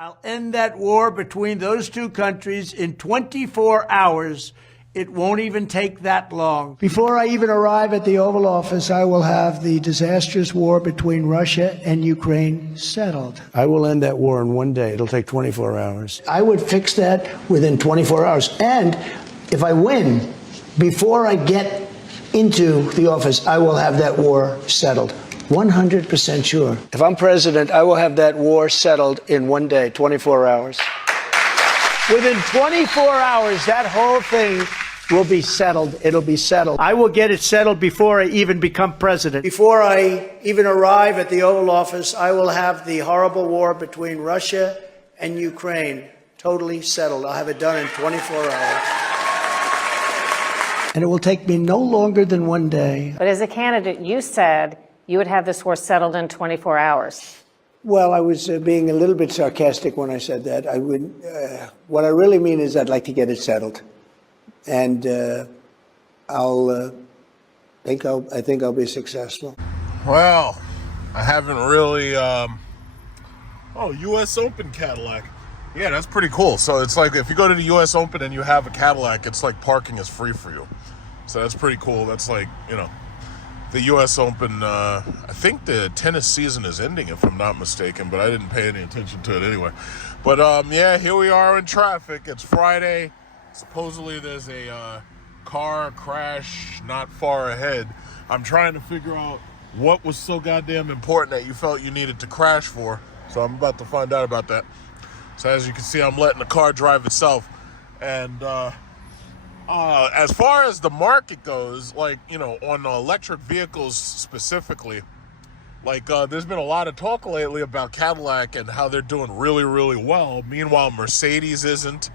I'll end that war between those two countries in 24 hours. It won't even take that long. Before I even arrive at the Oval Office, I will have the disastrous war between Russia and Ukraine settled. I will end that war in one day. It'll take 24 hours. I would fix that within 24 hours. And if I win, before I get into the office, I will have that war settled. 100% sure. If I'm president, I will have that war settled in one day, 24 hours. Within 24 hours, that whole thing will be settled. It'll be settled. I will get it settled before I even become president. Before I even arrive at the Oval Office, I will have the horrible war between Russia and Ukraine totally settled. I'll have it done in 24 hours. And it will take me no longer than one day. But as a candidate, you said you would have this war settled in 24 hours. Well, I was being a little bit sarcastic when I said that. What I really mean is I'd like to get it settled. And I think I'll be successful. Well, I haven't really. U.S. Open Cadillac. Yeah, that's pretty cool. So it's like if you go to the U.S. Open and you have a Cadillac, it's like parking is free for you. So that's pretty cool. That's like, the U.S. Open. I think the tennis season is ending, if I'm not mistaken, but I didn't pay any attention to it anyway. But here we are in traffic. It's Friday. Supposedly there's a car crash not far ahead. I'm trying to figure out what was so goddamn important that you felt you needed to crash for. So I'm about to find out about that. So as you can see, I'm letting the car drive itself. And as far as the market goes, on electric vehicles specifically, there's been a lot of talk lately about Cadillac and how they're doing really, really well. Meanwhile, Mercedes isn't.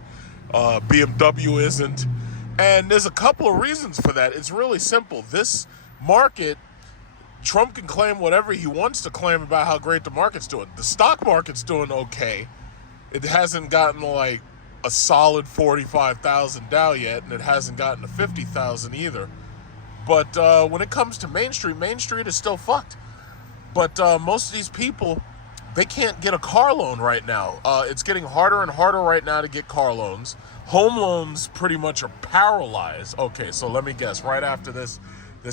BMW isn't. And there's a couple of reasons for that. It's really simple. This market, Trump can claim whatever he wants to claim about how great the market's doing. The stock market's doing okay. It hasn't gotten a solid 45,000 Dow yet, and it hasn't gotten to 50,000 either. But when it comes to Main Street is still fucked. But most of these people, they can't get a car loan right now. It's getting harder and harder right now to get car loans. Home loans pretty much are paralyzed. Okay, so let me guess. Right after this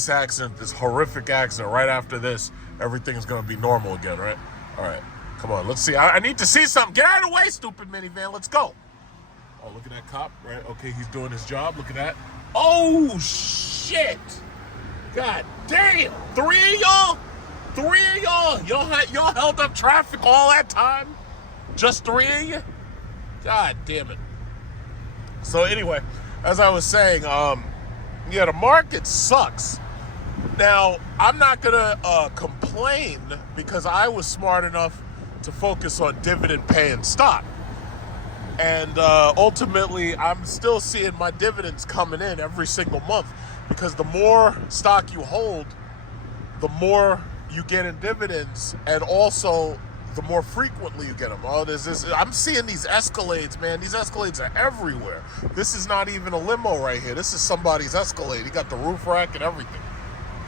accident, this horrific accident, right after this, everything's going to be normal again, right? All right, come on, let's see. I need to see something. Get out of the way, stupid minivan. Let's go. Oh, look at that cop, right? Okay, he's doing his job. Look at that. Oh, shit. God damn. Three of y'all? Y'all held up traffic all that time? Just three of you? God damn it. So anyway, as I was saying, the market sucks. Now, I'm not going to complain because I was smart enough to focus on dividend paying stock. And ultimately, I'm still seeing my dividends coming in every single month because the more stock you hold, the more you get in dividends, and also the more frequently you get them. I'm seeing these Escalades, man. These Escalades are everywhere. This is not even a limo right here. This is somebody's Escalade. He got the roof rack and everything.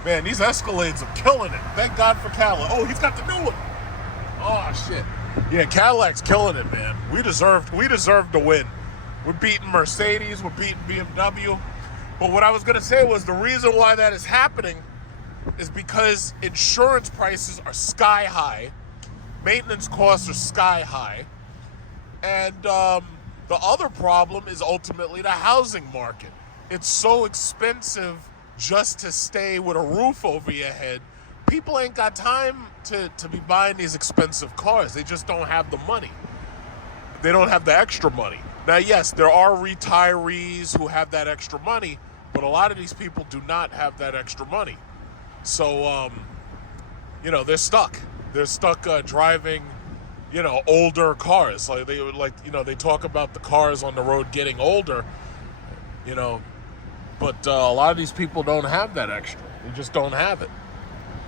Man, these Escalades are killing it. Thank God for Cadillac. Oh, he's got the new one. Oh, shit. Yeah, Cadillac's killing it, man. We deserve to win. We're beating Mercedes. We're beating BMW. But what I was going to say was the reason why that is happening is because insurance prices are sky high. Maintenance costs are sky high. And the other problem is ultimately the housing market. It's so expensive just to stay with a roof over your head. People ain't got time to be buying these expensive cars. They just don't have the money. They don't have the extra money. Now, yes, there are retirees who have that extra money, but a lot of these people do not have that extra money. So, they're stuck. They're stuck driving, older cars. They talk about the cars on the road getting older, but a lot of these people don't have that extra. They just don't have it.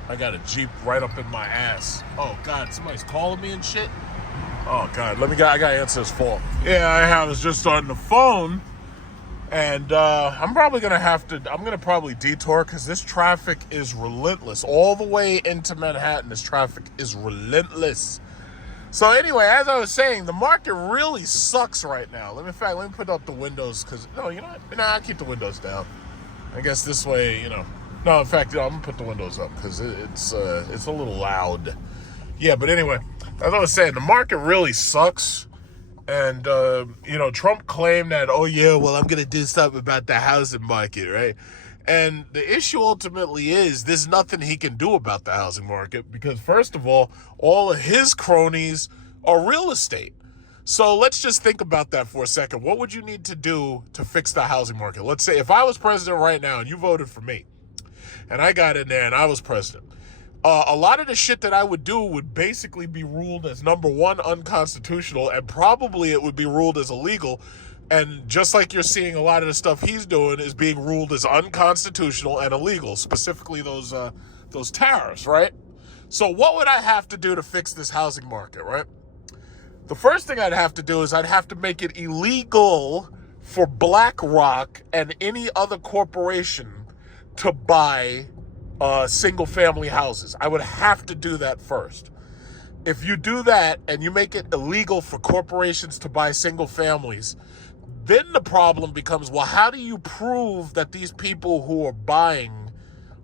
I got a Jeep right up in my ass. Oh, God, somebody's calling me and shit. Oh, God, I got to answer this phone. Yeah, I was just on the phone. And I'm probably going to detour because this traffic is relentless. All the way into Manhattan, this traffic is relentless. So anyway, as I was saying, the market really sucks right now. In fact, let me put up the windows because no, you know what? Nah, I'll keep the windows down. I guess this way, you know. No, in fact, I'm gonna put the windows up because it's a little loud. Yeah, but anyway, as I was saying, the market really sucks. And you know, Trump claimed that, oh yeah, well, I'm gonna do something about the housing market, right? And the issue ultimately is there's nothing he can do about the housing market because, first of all of his cronies are real estate. So let's just think about that for a second. What would you need to do to fix the housing market? Let's say if I was president right now and you voted for me and I got in there and I was president, a lot of the shit that I would do would basically be ruled as, number one, unconstitutional, and probably it would be ruled as illegal. And just like you're seeing a lot of the stuff he's doing is being ruled as unconstitutional and illegal, specifically those tariffs, right? So what would I have to do to fix this housing market, right? The first thing I'd have to do is I'd have to make it illegal for BlackRock and any other corporation to buy single-family houses. I would have to do that first. If you do that and you make it illegal for corporations to buy single families, then the problem becomes, well, how do you prove that these people who are buying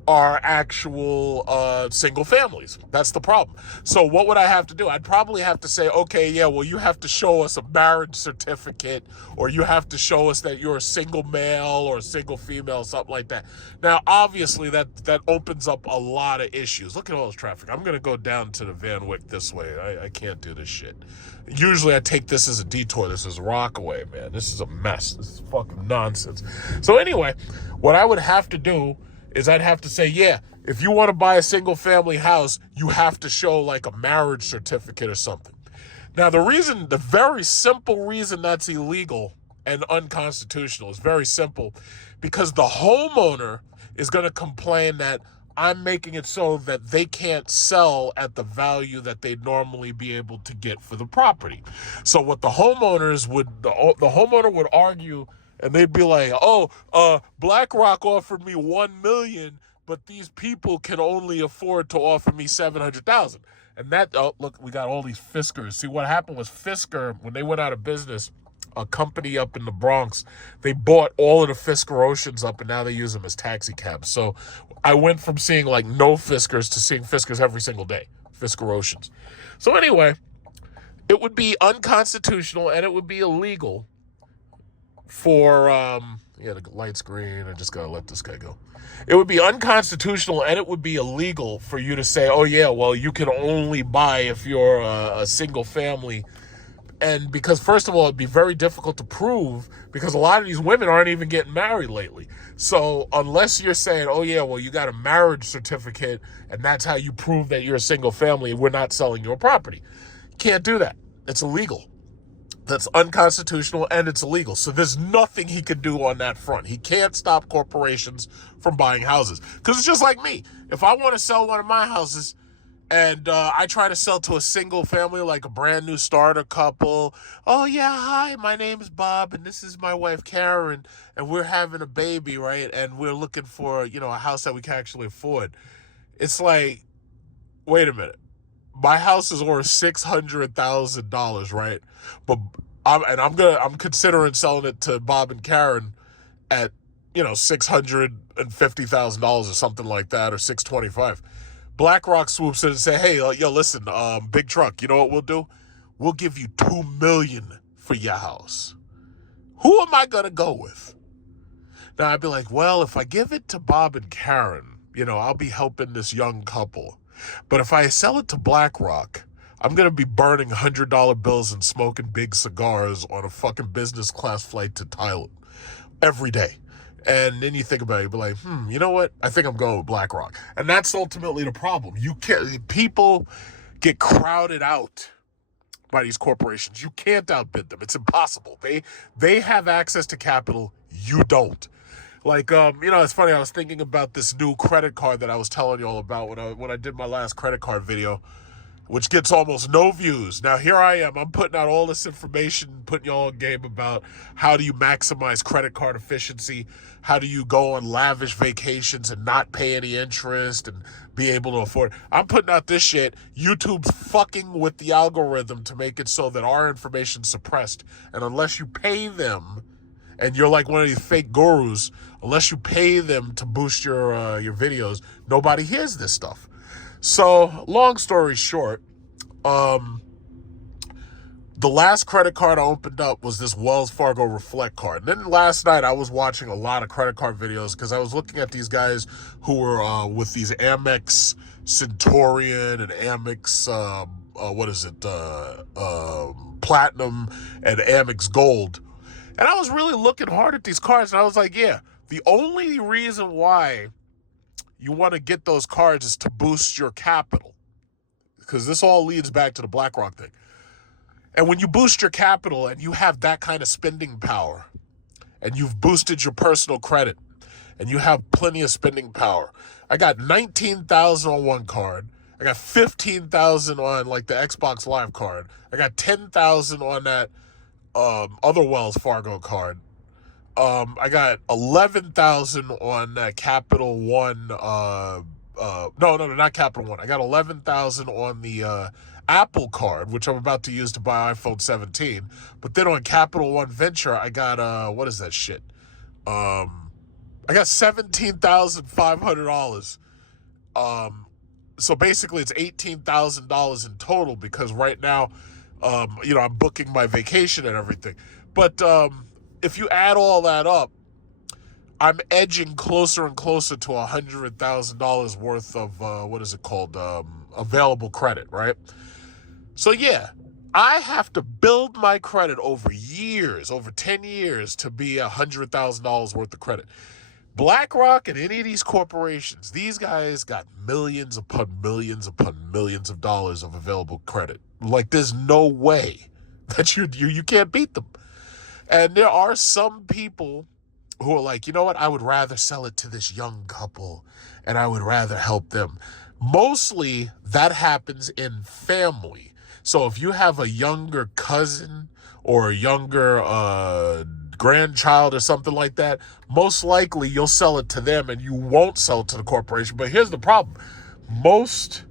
are actual single families? That's the problem. So what would I have to do? I'd probably have to say, okay, yeah, well, you have to show us a marriage certificate, or you have to show us that you're a single male or a single female, something like that. Now, obviously, that opens up a lot of issues. Look at all this traffic. I'm going to go down to the Van Wyck this way. I can't do this shit. Usually I take this as a detour. This is Rockaway, man. This is a mess. This is fucking nonsense. So anyway, what I would have to do is I'd have to say, yeah, if you want to buy a single family house, you have to show like a marriage certificate or something. Now, the very simple reason that's illegal and unconstitutional is very simple, because the homeowner is going to complain that I'm making it so that they can't sell at the value that they'd normally be able to get for the property. So what the homeowners would, the homeowner would argue, and they'd be like, BlackRock offered me $1 million, but these people can only afford to offer me $700,000. And that, look, we got all these Fiskers. See, what happened was Fisker, when they went out of business, a company up in the Bronx, they bought all of the Fisker Oceans up, and now they use them as taxi cabs. So I went from seeing like no Fiskers to seeing Fiskers every single day, Fisker Oceans. So anyway, it would be unconstitutional and it would be illegal for, the light's green. I just got to let this guy go. It would be unconstitutional and it would be illegal for you to say, oh yeah, well, you can only buy if you're a single family. And because, first of all, it'd be very difficult to prove because a lot of these women aren't even getting married lately. So unless you're saying, oh, yeah, well, you got a marriage certificate and that's how you prove that you're a single family and we're not selling your property. Can't do that. It's illegal. That's unconstitutional and it's illegal. So there's nothing he could do on that front. He can't stop corporations from buying houses. Because it's just like me. If I want to sell one of my houses, and I try to sell to a single family, like a brand new starter couple. Oh, yeah, hi, my name is Bob, and this is my wife, Karen, and we're having a baby, right? And we're looking for, a house that we can actually afford. It's like, wait a minute. My house is worth $600,000, right? But I'm considering selling it to Bob and Karen at, $650,000 or something like that, or $625,000. BlackRock swoops in and say, hey, yo, listen, big truck, you know what we'll do? We'll give you $2 million for your house. Who am I going to go with? Now, I'd be like, well, if I give it to Bob and Karen, I'll be helping this young couple. But if I sell it to BlackRock, I'm going to be burning $100 bills and smoking big cigars on a fucking business class flight to Thailand every day. And then you think about it, you'd be like, you know what? I think I'm going with BlackRock. And that's ultimately the problem. People get crowded out by these corporations. You can't outbid them. It's impossible. They have access to capital. You don't. Like, it's funny. I was thinking about this new credit card that I was telling you all about when I did my last credit card video. which gets almost no views. Now, here I am. I'm putting out all this information, putting y'all in game about how do you maximize credit card efficiency, how do you go on lavish vacations and not pay any interest and be able to afford it. I'm putting out this shit. YouTube's fucking with the algorithm to make it so that our information's suppressed. And unless you pay them, and you're like one of these fake gurus, unless you pay them to boost your videos, nobody hears this stuff. So, long story short, the last credit card I opened up was this Wells Fargo Reflect card. And then last night I was watching a lot of credit card videos because I was looking at these guys who were with these Amex Centurion and Amex, Platinum and Amex Gold. And I was really looking hard at these cards, and I was like, yeah, the only reason why you want to get those cards is to boost your capital, because this all leads back to the BlackRock thing. And when you boost your capital and you have that kind of spending power and you've boosted your personal credit and you have plenty of spending power. I got 19,000 on one card. I got 15,000 on like the Xbox Live card. I got 10,000 on that other Wells Fargo card. I got 11,000 on that Capital One. No, not Capital One. I got 11,000 on the Apple card, which I'm about to use to buy iPhone 17. But then on Capital One Venture, I got what is that shit? I got $17,500. So basically, it's $18,000 in total because right now, I'm booking my vacation and everything. But if you add all that up, I'm edging closer and closer to $100,000 worth of, available credit, right? So yeah, I have to build my credit over years, over 10 years to be $100,000 worth of credit. BlackRock and any of these corporations, these guys got millions upon millions upon millions of dollars of available credit. Like, there's no way that you can't beat them. And there are some people who are like, you know what, I would rather sell it to this young couple and I would rather help them. Mostly that happens in family. So if you have a younger cousin or a younger grandchild or something like that, most likely you'll sell it to them and you won't sell it to the corporation. But here's the problem. Most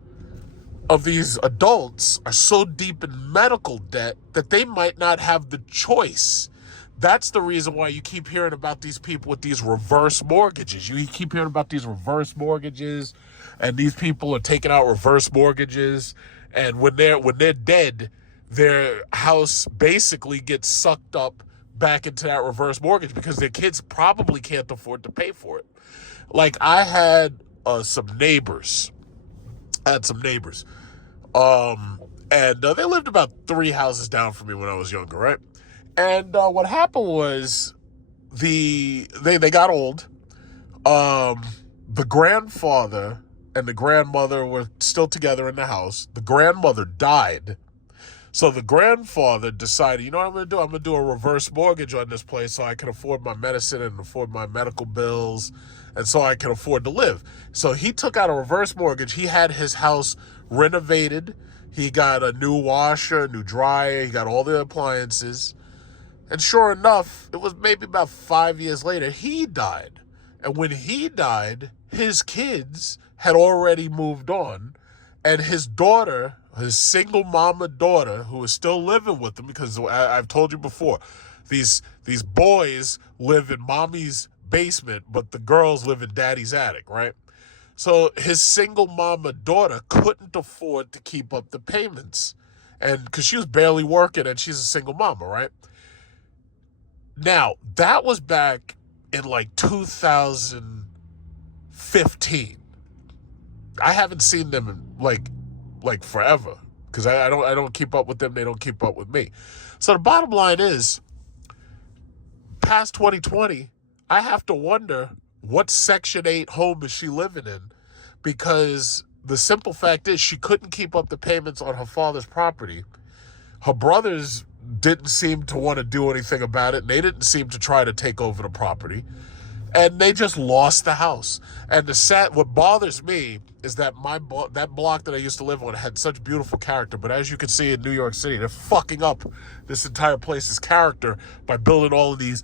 of these adults are so deep in medical debt that they might not have the choice. That's the reason why you keep hearing about these people with these reverse mortgages. You keep hearing about these reverse mortgages, and these people are taking out reverse mortgages, and when they're dead, their house basically gets sucked up back into that reverse mortgage because their kids probably can't afford to pay for it. Like, I had some neighbors. And they lived about 3 houses down from me when I was younger, right? And what happened was they got old. The grandfather and the grandmother were still together in the house. The grandmother died. So the grandfather decided, you know what I'm going to do? I'm going to do a reverse mortgage on this place so I can afford my medicine and afford my medical bills and so I can afford to live. So he took out a reverse mortgage. He had his house renovated. He got a new washer, a new dryer. He got all the appliances. And sure enough, it was maybe about 5 years later, he died. And when he died, his kids had already moved on. And his daughter, his single mama daughter, who is still living with him, because I've told you before, these boys live in mommy's basement, but the girls live in daddy's attic, right? So his single mama daughter couldn't afford to keep up the payments. And because she was barely working and she's a single mama, right? Now, that was back in like 2015. I haven't seen them in like forever because I don't keep up with them. They don't keep up with me. So the bottom line is, past 2020, I have to wonder what Section 8 home is she living in, because the simple fact is she couldn't keep up the payments on her father's property. Her brothers didn't seem to want to do anything about it, and they didn't seem to try to take over the property. And they just lost the house. And what bothers me is that that block that I used to live on had such beautiful character. But as you can see in New York City, they're fucking up this entire place's character by building all of these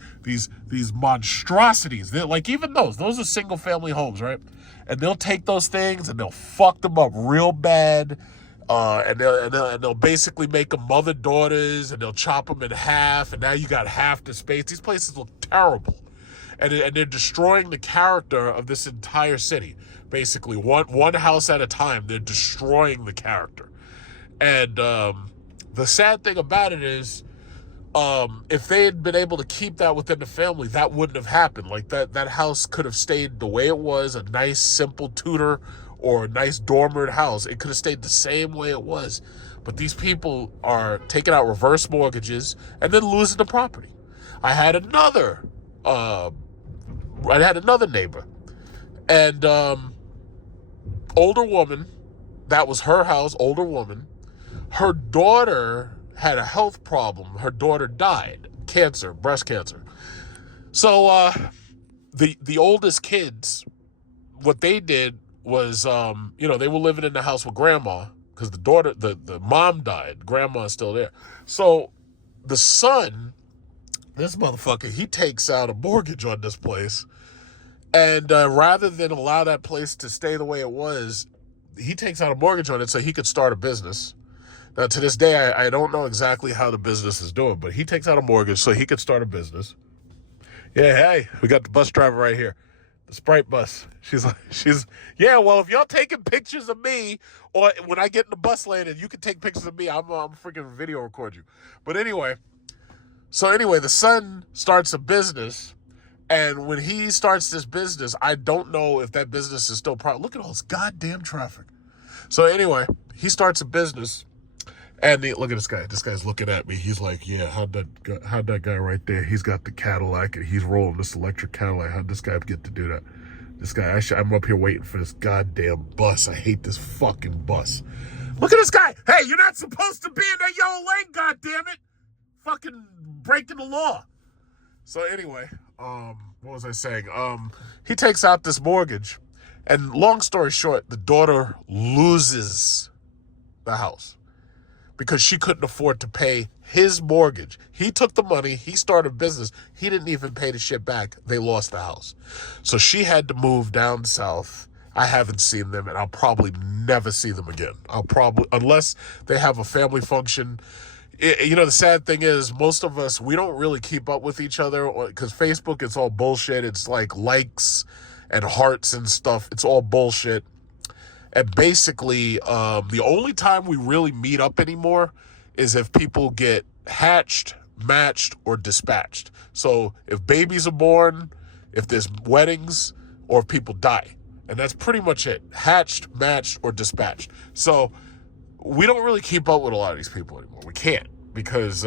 monstrosities. They're like, even those are single family homes, right? And they'll take those things and they'll fuck them up real bad. And they'll basically make them mother-daughters, and they'll chop them in half. And now you got half the space. These places look terrible. And they're destroying the character of this entire city. Basically, one house at a time, they're destroying the character. And the sad thing about it is, if they had been able to keep that within the family, that wouldn't have happened. Like that house could have stayed the way it was, a nice, simple Tudor or a nice dormered house. It could have stayed the same way it was. But these people are taking out reverse mortgages and then losing the property. I had another neighbor, and older woman, that was her house, older woman. Her daughter had a health problem. Her daughter died, cancer, breast cancer. So the oldest kids, what they did was, they were living in the house with grandma because the mom died. Grandma's still there. So the son, this motherfucker, he takes out a mortgage on this place. And rather than allow that place to stay the way it was, he takes out a mortgage on it so he could start a business. Now, to this day, I don't know exactly how the business is doing, but he takes out a mortgage so he could start a business. Yeah, hey, we got the bus driver right here. The Sprite bus. Yeah, well, if y'all taking pictures of me, or when I get in the bus lane and you can take pictures of me, I'm freaking video record you. But anyway, the son starts a business. And when he starts this business, I don't know if that business is still Look at all this goddamn traffic. So anyway, he starts a business, and look at this guy. This guy's looking at me. He's like, yeah, how'd that guy right there, he's got the Cadillac, and he's rolling this electric Cadillac. How'd this guy get to do that? This guy, I'm up here waiting for this goddamn bus. I hate this fucking bus. Look at this guy. Hey, you're not supposed to be in that yellow lane, goddammit. Fucking breaking the law. So anyway, what was I saying? He takes out this mortgage, and long story short, the daughter loses the house because she couldn't afford to pay his mortgage. He took the money, he started a business, he didn't even pay the shit back. They lost the house. So she had to move down south. I haven't seen them, and I'll probably never see them again. Unless they have a family function. The sad thing is, most of us, we don't really keep up with each other because Facebook, it's all bullshit. It's like likes and hearts and stuff. It's all bullshit. And basically, the only time we really meet up anymore is if people get hatched, matched, or dispatched. So if babies are born, if there's weddings, or if people die. And that's pretty much it. Hatched, matched, or dispatched. So we don't really keep up with a lot of these people anymore. We can't because,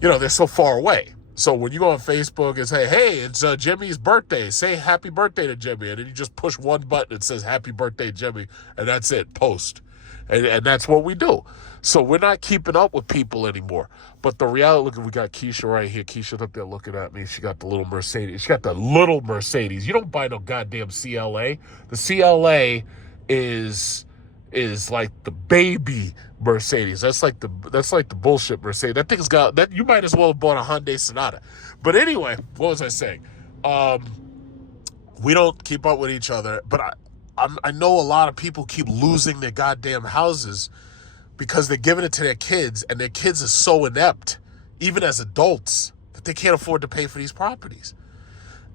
they're so far away. So when you go on Facebook and say, hey, it's Jimmy's birthday, say happy birthday to Jimmy. And then you just push one button that says happy birthday, Jimmy. And that's it, post. And that's what we do. So we're not keeping up with people anymore. But the reality, look, we got Keisha right here. Keisha's up there looking at me. She got the little Mercedes. She got the little Mercedes. You don't buy no goddamn CLA. The CLA is like the baby Mercedes. That's like the bullshit Mercedes. That thing's got that. You might as well have bought a Hyundai Sonata. But anyway, what was I saying? We don't keep up with each other. But I know a lot of people keep losing their goddamn houses because they're giving it to their kids, and their kids are so inept, even as adults, that they can't afford to pay for these properties.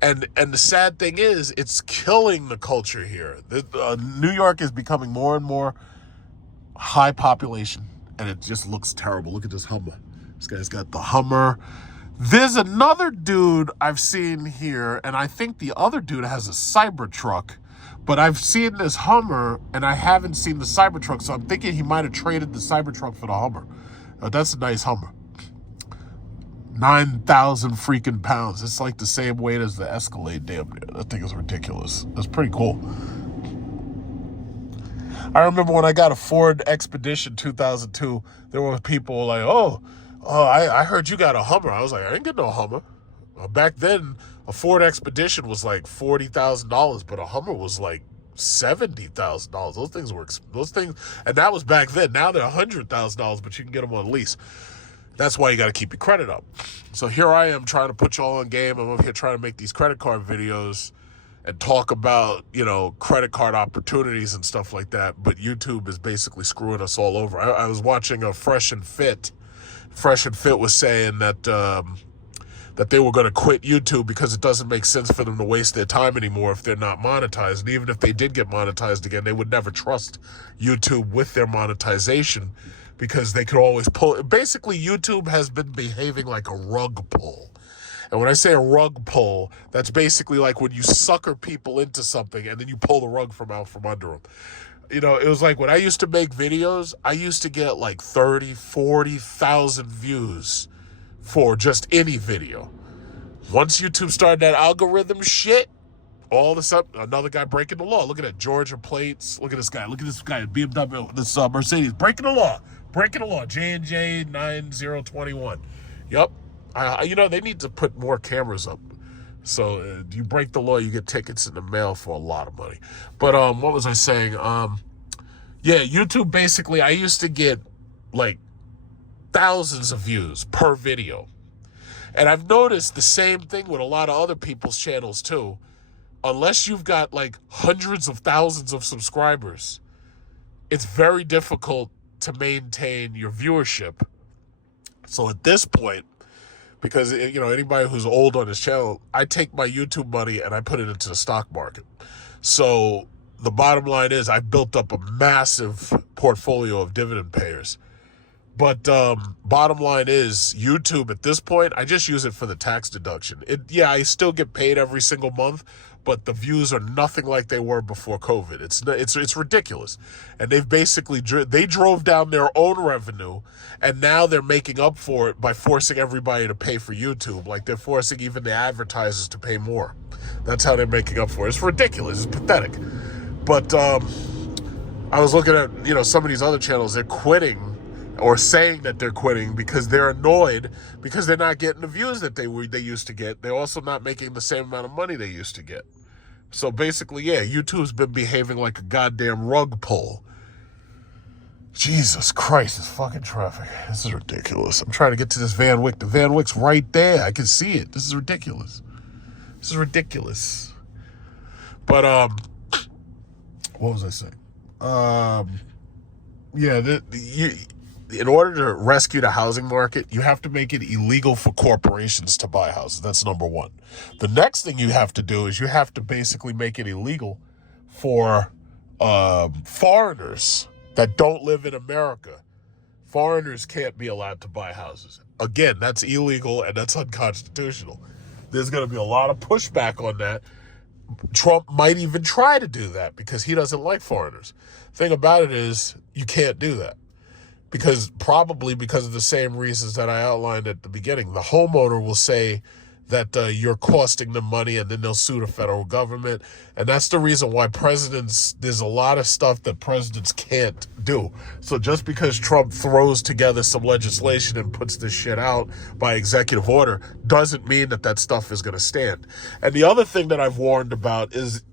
And the sad thing is, it's killing the culture here. New York is becoming more and more high population, and it just looks terrible. Look at this Hummer. This guy's got the Hummer. There's another dude I've seen here, and I think the other dude has a Cybertruck. But I've seen this Hummer, and I haven't seen the Cybertruck, so I'm thinking he might have traded the Cybertruck for the Hummer. That's a nice Hummer. 9,000 freaking pounds. It's like the same weight as the Escalade, damn near. That thing is ridiculous. That's pretty cool. I remember when I got a Ford Expedition 2002, there were people like, oh, I heard you got a Hummer. I was like, I ain't get no Hummer. Back then, a Ford Expedition was like $40,000, but a Hummer was like $70,000. Those things, and that was back then. Now they're $100,000, but you can get them on lease. That's why you got to keep your credit up. So here I am trying to put y'all on game. I'm over here trying to make these credit card videos and talk about, credit card opportunities and stuff like that. But YouTube is basically screwing us all over. I was watching a Fresh and Fit. Fresh and Fit was saying that that they were going to quit YouTube because it doesn't make sense for them to waste their time anymore if they're not monetized. And even if they did get monetized again, they would never trust YouTube with their monetization because they could always pull. Basically, YouTube has been behaving like a rug pull. And when I say a rug pull, that's basically like when you sucker people into something and then you pull the rug out from under them. It was like when I used to make videos, I used to get like 30, 40,000 views for just any video. Once YouTube started that algorithm shit, all of a sudden, another guy breaking the law. Look at that, Georgia plates. Look at this guy, BMW, this Mercedes, breaking the law, J&J 9021. Yep. They need to put more cameras up. So you break the law, you get tickets in the mail for a lot of money. But what was I saying? YouTube, basically, I used to get like thousands of views per video. And I've noticed the same thing with a lot of other people's channels too. Unless you've got like hundreds of thousands of subscribers, it's very difficult to maintain your viewership. So at this point, because anybody who's old on this channel, I take my YouTube money and I put it into the stock market. So the bottom line is I built up a massive portfolio of dividend payers. But bottom line is YouTube at this point, I just use it for the tax deduction. I still get paid every single month, but the views are nothing like they were before COVID. It's ridiculous. And they've basically, they drove down their own revenue, and now they're making up for it by forcing everybody to pay for YouTube. Like they're forcing even the advertisers to pay more. That's how they're making up for it. It's ridiculous. It's pathetic. But I was looking at, some of these other channels, they're quitting or saying that they're quitting because they're annoyed because they're not getting the views that they used to get. They're also not making the same amount of money they used to get. So basically, YouTube's been behaving like a goddamn rug pull. Jesus Christ, this fucking traffic. This is ridiculous. I'm trying to get to this Van Wyck. The Van Wyck's right there. I can see it. This is ridiculous. But, what was I saying? In order to rescue the housing market, you have to make it illegal for corporations to buy houses. That's number one. The next thing you have to do is you have to basically make it illegal for foreigners that don't live in America. Foreigners can't be allowed to buy houses. Again, that's illegal and that's unconstitutional. There's going to be a lot of pushback on that. Trump might even try to do that because he doesn't like foreigners. Thing about it is you can't do that. Probably because of the same reasons that I outlined at the beginning. The homeowner will say that you're costing them money and then they'll sue the federal government. And that's the reason why there's a lot of stuff that presidents can't do. So just because Trump throws together some legislation and puts this shit out by executive order doesn't mean that stuff is going to stand. And the other thing that I've warned about is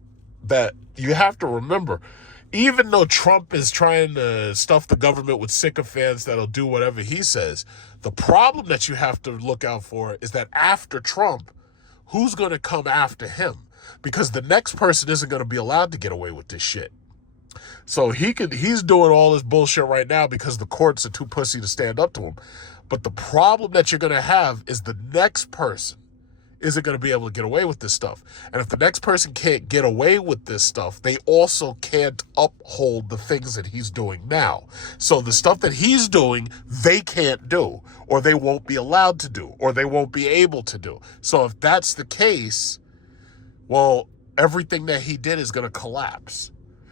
that you have to remember, even though Trump is trying to stuff the government with sycophants that'll do whatever he says, the problem that you have to look out for is that after Trump, who's going to come after him? Because the next person isn't going to be allowed to get away with this shit. So he's doing all this bullshit right now because the courts are too pussy to stand up to him. But the problem that you're going to have is the next person isn't going to be able to get away with this stuff. And if the next person can't get away with this stuff, they also can't uphold the things that he's doing now. So the stuff that he's doing, they can't do, or they won't be allowed to do, or they won't be able to do. So if that's the case, well, everything that he did is going to collapse.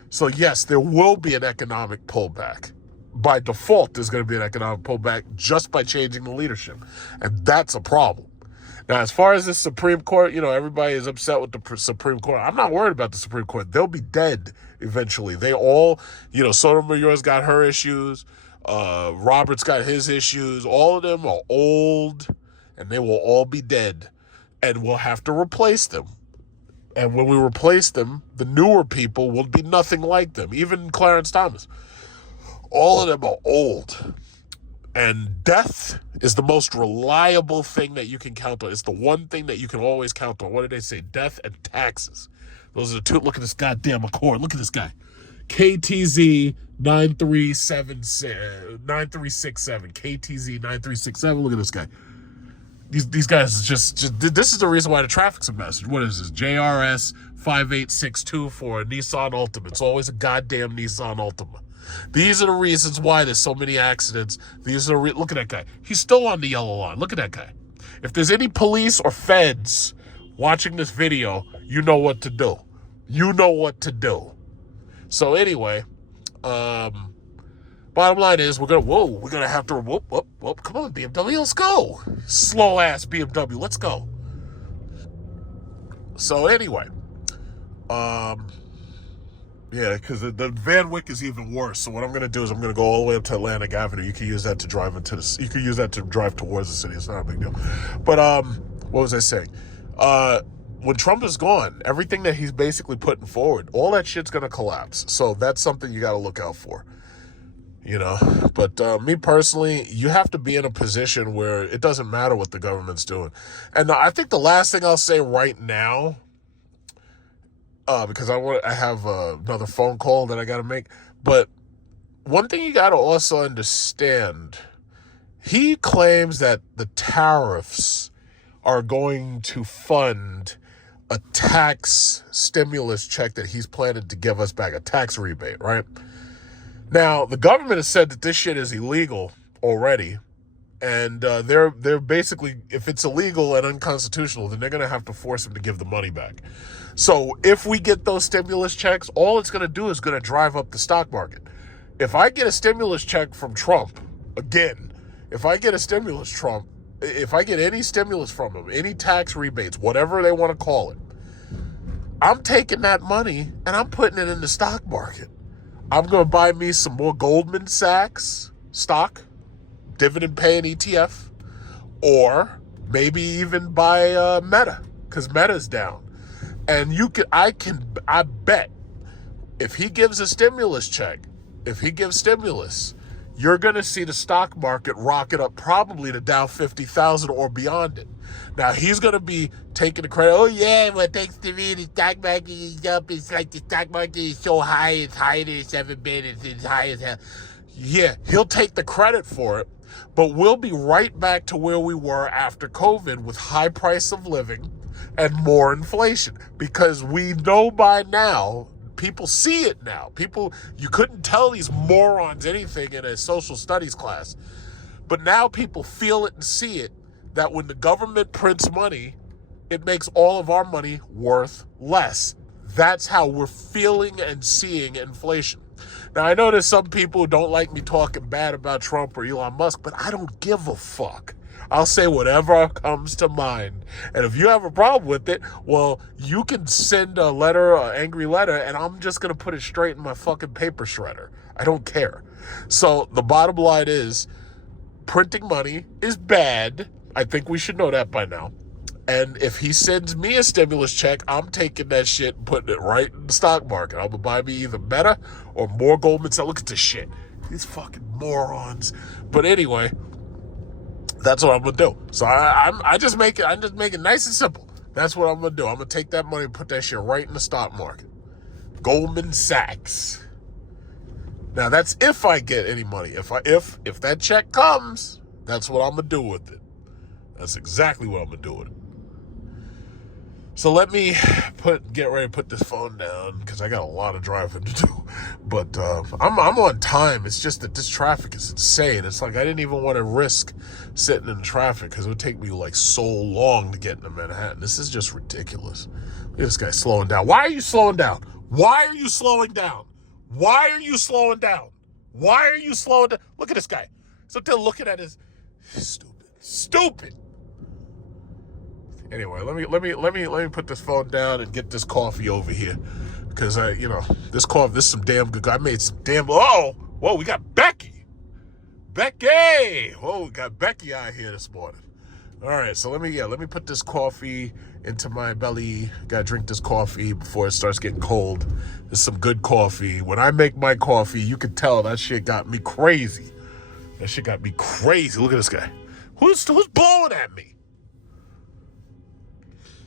So yes, there will be an economic pullback. By default, there's going to be an economic pullback just by changing the leadership. And that's a problem. Now, as far as the Supreme Court, everybody is upset with the Supreme Court. I'm not worried about the Supreme Court. They'll be dead eventually. They all, Sotomayor's got her issues. Roberts got his issues. All of them are old, and they will all be dead. and we'll have to replace them. And when we replace them, the newer people will be nothing like them. Even Clarence Thomas. All of them are old. And death is the most reliable thing that you can count on. It's the one thing that you can always count on. What did they say? Death and taxes. Those are the two. Look at this goddamn Accord. Look at this guy. KTZ 9367. KTZ 9367. Look at this guy. These guys just this is the reason why the traffic's a mess. What is this? JRS 5862 for a Nissan Altima. It's always a goddamn Nissan Altima. These are the reasons why there's so many accidents. These are look at that guy. He's still on the yellow line. Look at that guy. If there's any police or feds watching this video, you know what to do. You know what to do. So anyway, bottom line is we're gonna have to whoop. Come on, BMW, let's go. Slow ass BMW, let's go. So anyway, yeah, because the Van Wyck is even worse. So what I'm gonna do is I'm gonna go all the way up to Atlantic Avenue. You can use that to drive You can use that to drive towards the city. It's not a big deal. But what was I saying? When Trump is gone, everything that he's basically putting forward, all that shit's gonna collapse. So that's something you got to look out for. You know, but me personally, you have to be in a position where it doesn't matter what the government's doing. And I think the last thing I'll say right now, because I have another phone call that I got to make. But one thing you got to also understand, he claims that the tariffs are going to fund a tax stimulus check that he's planning to give us back, a tax rebate, right? Now, the government has said that this shit is illegal already, and they're basically, if it's illegal and unconstitutional, then they're going to have to force him to give the money back. So if we get those stimulus checks, all it's going to do is going to drive up the stock market. If I get a stimulus check from Trump, again, if I get any stimulus from him, any tax rebates, whatever they want to call it, I'm taking that money and I'm putting it in the stock market. I'm going to buy me some more Goldman Sachs stock, dividend-paying ETF, or maybe even buy Meta, because Meta's down. And I bet if he gives a stimulus check, if he gives stimulus, you're going to see the stock market rocket up probably to Dow 50,000 or beyond it. Now, he's going to be taking the credit. Oh, yeah, well, thanks to me, the stock market is up. It's like the stock market is so high. It's higher than it's ever been. It's as high as hell. Yeah, he'll take the credit for it. But we'll be right back to where we were after COVID with high price of living and more inflation. Because we know by now, people see it now. You couldn't tell these morons anything in a social studies class. But now people feel it and see it, that when the government prints money, it makes all of our money worth less. That's how we're feeling and seeing inflation. Now, I know there's some people who don't like me talking bad about Trump or Elon Musk, but I don't give a fuck. I'll say whatever comes to mind. And if you have a problem with it, well, you can send a letter, an angry letter, and I'm just going to put it straight in my fucking paper shredder. I don't care. So the bottom line is, printing money is bad. I think we should know that by now. And if he sends me a stimulus check, I'm taking that shit and putting it right in the stock market. I'm going to buy me either Meta or more Goldman Sachs. Look at this shit. These fucking morons. But anyway, that's what I'm going to do. So I'm just make it nice and simple. That's what I'm going to do. I'm going to take that money and put that shit right in the stock market. Goldman Sachs. Now, that's if I get any money. If that check comes, that's what I'm going to do with it. That's exactly what I'm going to do with it. So let me get ready to put this phone down because I got a lot of driving to do. But I'm on time. It's just that this traffic is insane. It's like I didn't even want to risk sitting in traffic because it would take me like so long to get into Manhattan. This is just ridiculous. Look at this guy slowing down. Why are you slowing down? Why are you slowing down? Why are you slowing down? Why are you slowing down? Look at this guy. He's up there looking at his stupid. Anyway, let me put this phone down and get this coffee over here, because this is some damn good. I made some damn. Whoa, we got Becky. Whoa, we got Becky out here this morning. All right, so let me put this coffee into my belly. Gotta drink this coffee before it starts getting cold. There's some good coffee. When I make my coffee, you can tell that shit got me crazy. That shit got me crazy. Look at this guy. Who's blowing at me?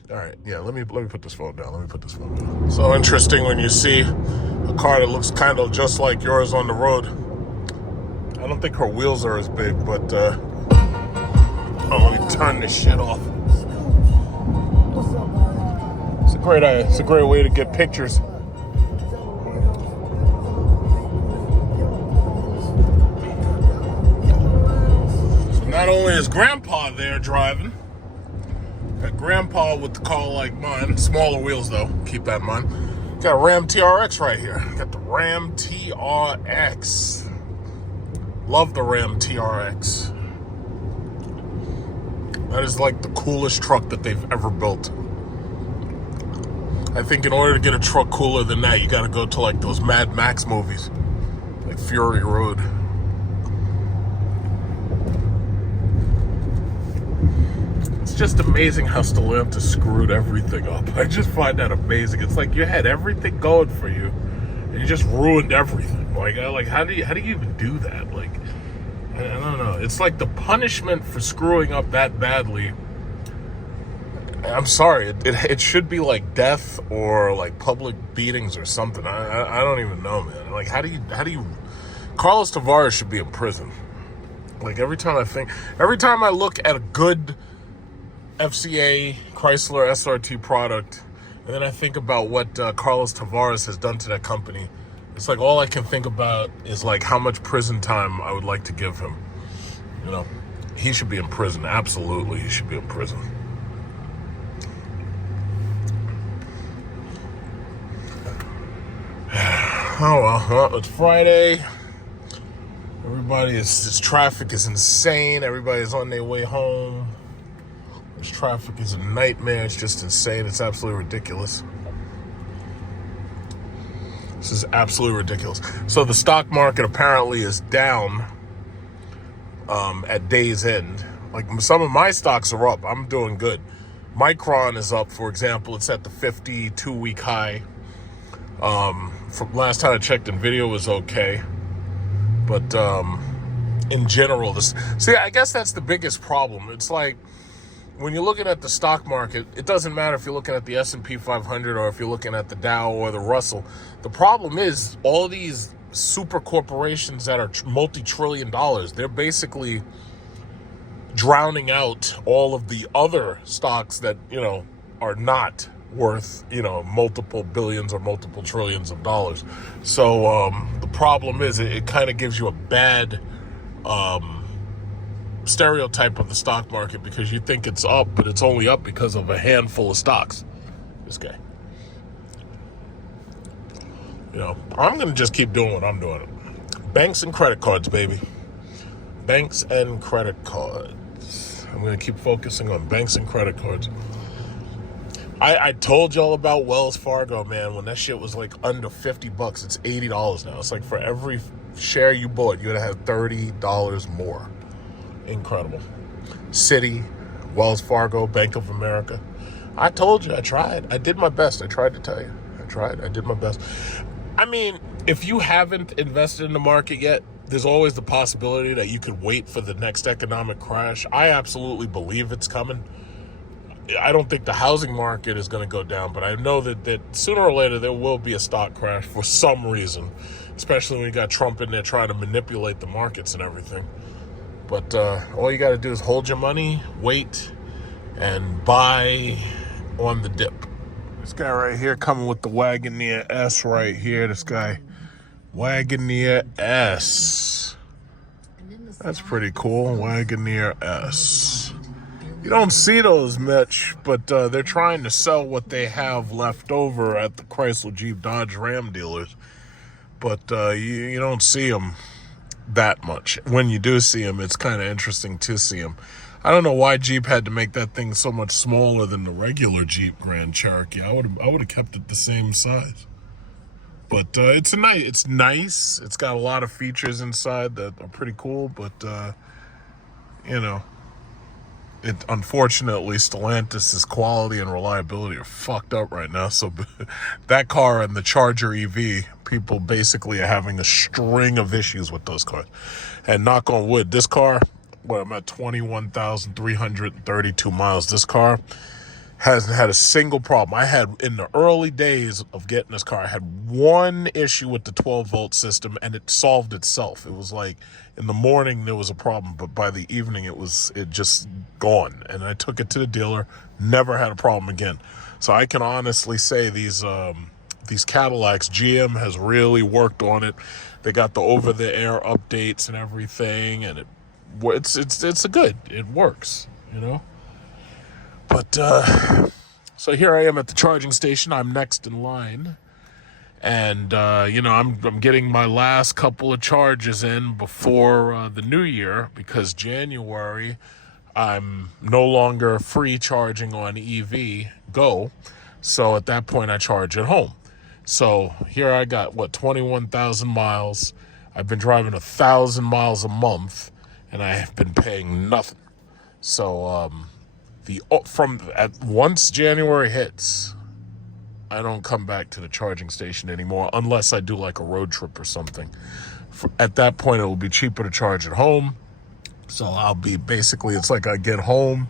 All right, yeah, let me put this phone down. So interesting when you see a car that looks kind of just like yours on the road. I don't think her wheels are as big, but let me turn this shit off. It's a great way to get pictures. So not only is Grandpa there driving, got Grandpa with the car like mine, smaller wheels though, keep that in mind. Got a Ram TRX right here. Got the Ram TRX. Love the Ram TRX. That is like the coolest truck that they've ever built. I think in order to get a truck cooler than that, you gotta go to like those Mad Max movies, like Fury Road. It's just amazing how Stellantis screwed everything up. I just find that amazing. It's like you had everything going for you, and you just ruined everything. Like how do you even do that? Like, I don't know. It's like the punishment for screwing up that badly. I'm sorry. It should be like death or like public beatings or something. I don't even know, man. Like how do you? Carlos Tavares should be in prison. Like every time I look at a good FCA Chrysler SRT product, and then I think about what Carlos Tavares has done to that company, it's like all I can think about is like how much prison time I would like to give him. You know, he should be in prison. Absolutely, he should be in prison. Oh well, it's Friday. This traffic is insane. Everybody's on their way home. This traffic is a nightmare. It's just insane. It's absolutely ridiculous. This is absolutely ridiculous. So the stock market apparently is down at day's end. Like some of my stocks are up. I'm doing good. Micron is up, for example. It's at the 52-week high. From last time I checked, Nvidia was okay. But in general, I guess that's the biggest problem. It's like when you're looking at the stock market, it doesn't matter if you're looking at the S&P 500 or if you're looking at the Dow or the Russell. The problem is all these super corporations that are multi-trillion dollars, they're basically drowning out all of the other stocks that, are not worth, multiple billions or multiple trillions of dollars. So the problem is it kind of gives you a bad stereotype of the stock market because you think it's up, but it's only up because of a handful of stocks. This guy. I'm going to just keep doing what I'm doing. Banks and credit cards, baby. Banks and credit cards. I'm going to keep focusing on banks and credit cards. I told y'all about Wells Fargo, man. When that shit was like under $50, it's $80 now. It's like for every share you bought, you're going to have $30 more. Incredible. Citi, Wells Fargo, Bank of America. I told you, I tried. I did my best. I tried to tell you. I did my best. I mean, if you haven't invested in the market yet, there's always the possibility that you could wait for the next economic crash. I absolutely believe it's coming. I don't think the housing market is going to go down, but I know that sooner or later there will be a stock crash for some reason, especially when you got Trump in there trying to manipulate the markets and everything. But all you got to do is hold your money, wait, and buy on the dip. This guy right here coming with the Wagoneer S right here. This guy, Wagoneer S. That's pretty cool, Wagoneer S. You don't see those much, but they're trying to sell what they have left over at the Chrysler, Jeep, Dodge, Ram dealers. But you don't see them that much. When you do see them, it's kind of interesting to see them. I don't know why Jeep had to make that thing so much smaller than the regular Jeep Grand Cherokee. I would have kept it the same size. But it's nice. It's got a lot of features inside that are pretty cool. But unfortunately, Stellantis' quality and reliability are fucked up right now. So that car and the Charger EV, people basically are having a string of issues with those cars. And knock on wood, this car, I'm at 21,332 miles. This car hasn't had a single problem. I had, in the early days of getting this car, I had one issue with the 12-volt system, and it solved itself. It was like, in the morning there was a problem, but by the evening it just gone. And I took it to the dealer, never had a problem again. So I can honestly say these Cadillacs, GM has really worked on it. They got the over-the-air updates and everything, and it's a good. It works, you know. But, so here I am at the charging station. I'm next in line. And, I'm getting my last couple of charges in before the new year, because January, I'm no longer free charging on EV Go. So at that point, I charge at home. So here I got, 21,000 miles. I've been driving 1,000 miles a month, and I have been paying nothing. So, once January hits, I don't come back to the charging station anymore unless I do like a road trip or something. At that point, it will be cheaper to charge at home. So I'll be basically, it's like I get home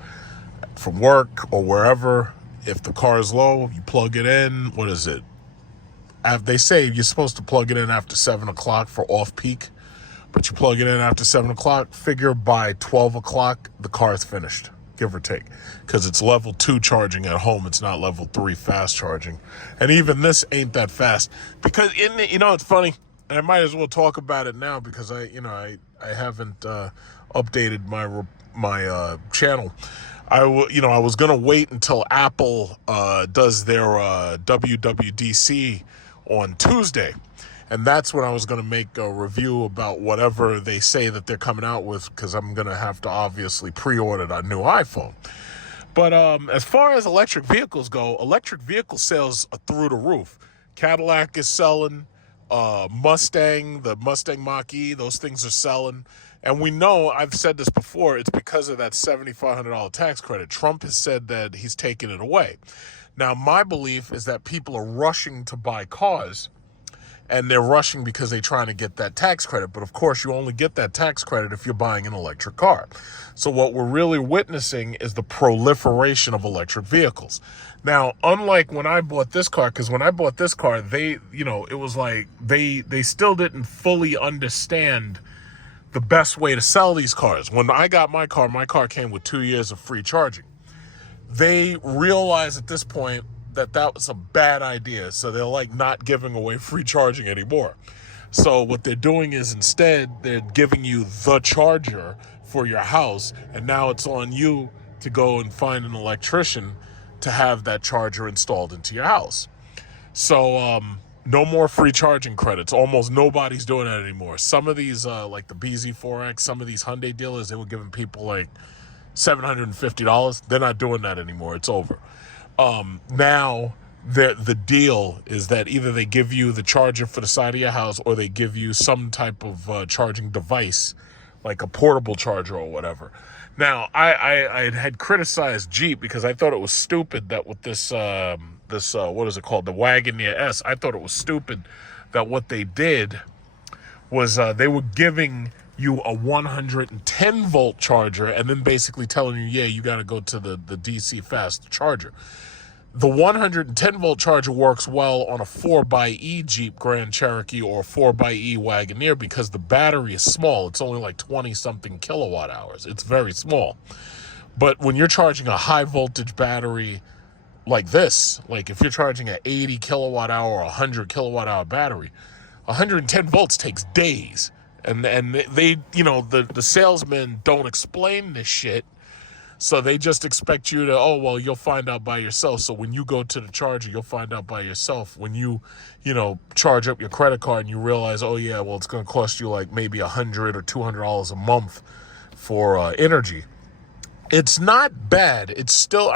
from work or wherever. If the car is low, you plug it in. What is it? They say you're supposed to plug it in after 7 o'clock for off peak, but you plug it in after 7 o'clock, figure by 12 o'clock, the car is finished, give or take, because it's level 2 charging at home. It's not level 3 fast charging. And even this ain't that fast, because it's funny, and I might as well talk about it now, because I haven't updated my channel. I was going to wait until Apple does their WWDC on Tuesday. And that's when I was going to make a review about whatever they say that they're coming out with, because I'm going to have to obviously pre-order a new iPhone. But as far as electric vehicles go, electric vehicle sales are through the roof. Cadillac is selling, the Mustang Mach-E, those things are selling. And we know, I've said this before, it's because of that $7,500 tax credit. Trump has said that he's taking it away. Now, my belief is that people are rushing to buy cars, and they're rushing because they're trying to get that tax credit. But of course, you only get that tax credit if you're buying an electric car. So what we're really witnessing is the proliferation of electric vehicles. Now, unlike when I bought this car, because when I bought this car, it was like they still didn't fully understand the best way to sell these cars. When I got my car came with 2 years of free charging. They realized at this point that was a bad idea. So they're like not giving away free charging anymore. So what they're doing is instead they're giving you the charger for your house. And now it's on you to go and find an electrician to have that charger installed into your house. So, no more free charging credits. Almost nobody's doing that anymore. Some of these, like the BZ4X, some of these Hyundai dealers, they were giving people like $750. They're not doing that anymore. It's over. Now, the deal is that either they give you the charger for the side of your house, or they give you some type of charging device, like a portable charger or whatever. Now, I had criticized Jeep because I thought it was stupid that with this what is it called, the Wagoneer S, I thought it was stupid that what they did was they were giving you a 110 volt charger and then basically telling you, yeah, you got to go to the DC fast charger. The 110 volt charger works well on a 4xe Jeep Grand Cherokee or a 4xe Wagoneer because the battery is small. It's only like 20 something kilowatt hours. It's very small. But when you're charging a high voltage battery like this, like if you're charging an 80 kilowatt hour or 100 kilowatt hour battery, 110 volts takes days. And they the salesmen don't explain this shit. So they just expect you to, you'll find out by yourself. So when you go to the charger, you'll find out by yourself. When you charge up your credit card and you realize, it's going to cost you like maybe $100 or $200 a month for energy. It's not bad. It's still,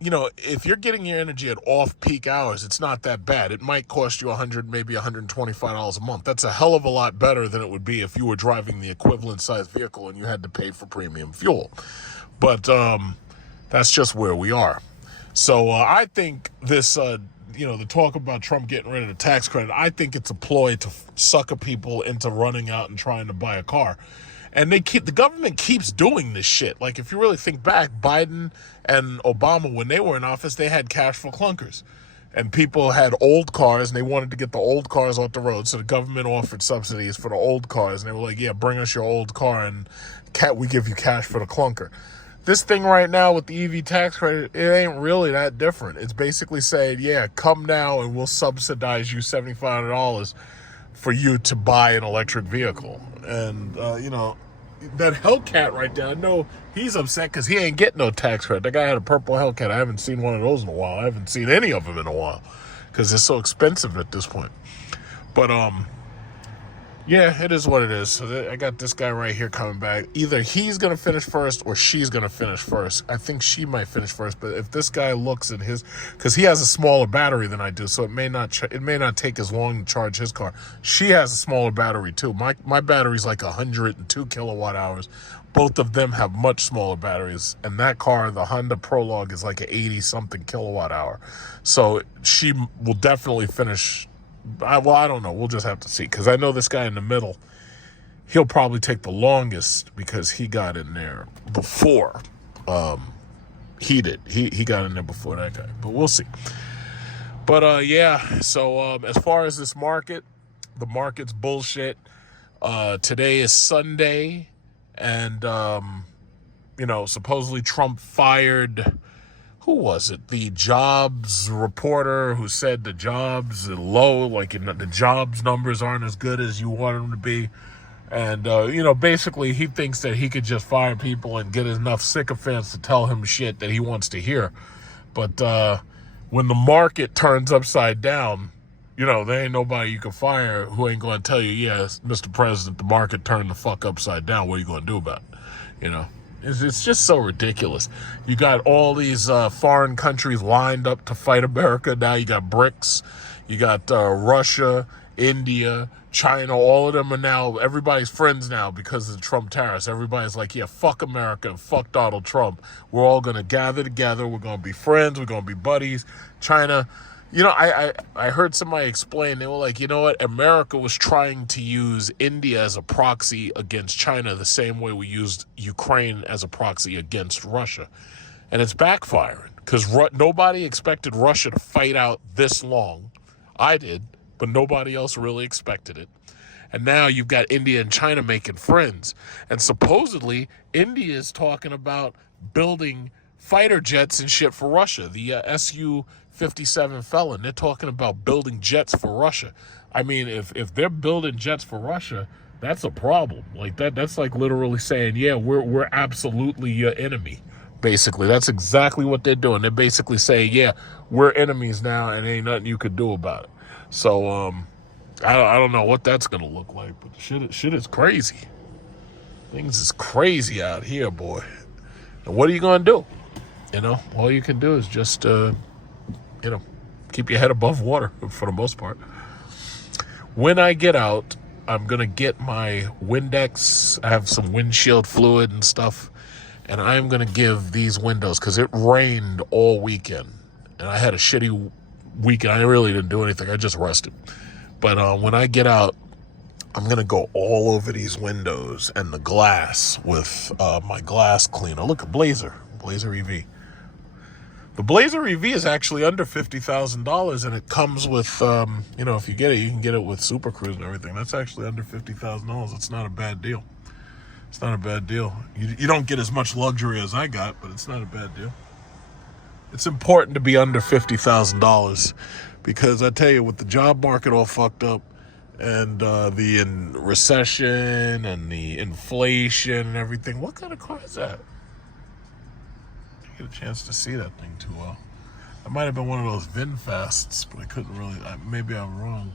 if you're getting your energy at off-peak hours, it's not that bad. It might cost you $100, maybe $125 a month. That's a hell of a lot better than it would be if you were driving the equivalent size vehicle and you had to pay for premium fuel. But that's just where we are. So I think this, the talk about Trump getting rid of the tax credit, I think it's a ploy to sucker people into running out and trying to buy a car. And the government keeps doing this shit. Like, if you really think back, Biden and Obama, when they were in office, they had cash for clunkers. And people had old cars, and they wanted to get the old cars off the road. So the government offered subsidies for the old cars. And they were like, yeah, bring us your old car, and we give you cash for the clunker. This thing right now with the EV tax credit, it ain't really that different. It's basically saying, yeah, come now and we'll subsidize you $7,500 for you to buy an electric vehicle. And, that Hellcat right there, I know he's upset because he ain't getting no tax credit. That guy had a purple Hellcat. I haven't seen one of those in a while. I haven't seen any of them in a while because they're so expensive at this point. But, yeah, it is what it is. So I got this guy right here coming back. Either he's going to finish first or she's going to finish first. I think she might finish first, but if this guy looks at his, because he has a smaller battery than I do, so it may not take as long to charge his car. She has a smaller battery too. My battery's like 102 kilowatt hours. Both of them have much smaller batteries, and that car, the Honda Prologue, is like an 80-something kilowatt hour. So she will definitely finish. I don't know. We'll just have to see, because I know this guy in the middle, he'll probably take the longest because he got in there before he did. He got in there before that guy, but we'll see. But yeah, so as far as this market, the market's bullshit. Today is Sunday, and supposedly Trump fired, who was it? The jobs reporter who said the jobs are low, like the jobs numbers aren't as good as you want them to be. And, basically he thinks that he could just fire people and get enough sycophants to tell him shit that he wants to hear. But when the market turns upside down, there ain't nobody you can fire who ain't going to tell you, yes, Mr. President, the market turned the fuck upside down. What are you going to do about it? It's just so ridiculous. You got all these foreign countries lined up to fight America. Now you got BRICS. You got Russia, India, China. All of them are now, everybody's friends now because of the Trump tariffs. Everybody's like, yeah, fuck America and fuck Donald Trump. We're all going to gather together. We're going to be friends. We're going to be buddies. China. I heard somebody explain, they were like, you know what? America was trying to use India as a proxy against China the same way we used Ukraine as a proxy against Russia. And it's backfiring because nobody expected Russia to fight out this long. I did, but nobody else really expected it. And now you've got India and China making friends. And supposedly, India is talking about building fighter jets and shit for Russia. The Su-57 Felon, they're talking about building jets for Russia. I mean, if they're building jets for Russia, that's a problem. Like that's like literally saying, yeah, we're absolutely your enemy. Basically, that's exactly what they're doing. They're basically saying, yeah, we're enemies now, and ain't nothing you could do about it. So, I don't know what that's gonna look like, but shit is crazy. Things is crazy out here, boy. And what are you gonna do? All you can do is just, keep your head above water for the most part. When I get out, I'm going to get my Windex. I have some windshield fluid and stuff. And I'm going to give these windows, because it rained all weekend. And I had a shitty weekend. I really didn't do anything. I just rested. But when I get out, I'm going to go all over these windows and the glass with my glass cleaner. Look at Blazer EV. The Blazer EV is actually under $50,000, and it comes with, if you get it, you can get it with Super Cruise and everything. That's actually under $50,000. It's not a bad deal. It's not a bad deal. You don't get as much luxury as I got, but it's not a bad deal. It's important to be under $50,000 because I tell you, with the job market all fucked up and the recession and the inflation and everything, what kind of car is that? Get a chance to see that thing too well. It might have been one of those VinFasts, but I couldn't really. Maybe I'm wrong.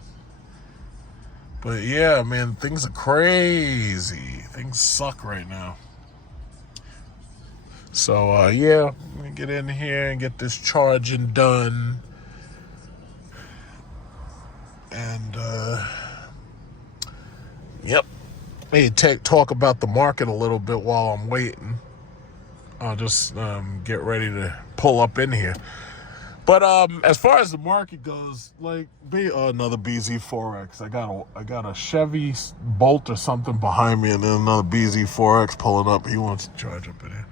But yeah, man, things are crazy. Things suck right now. So yeah, I'm gonna get in here and get this charging done, and yep. Hey, talk about the market a little bit while I'm waiting. I'll just get ready to pull up in here. But as far as the market goes, like another BZ4X. I got a Chevy Bolt or something behind me, and then another BZ4X pulling up. He wants to charge up in here.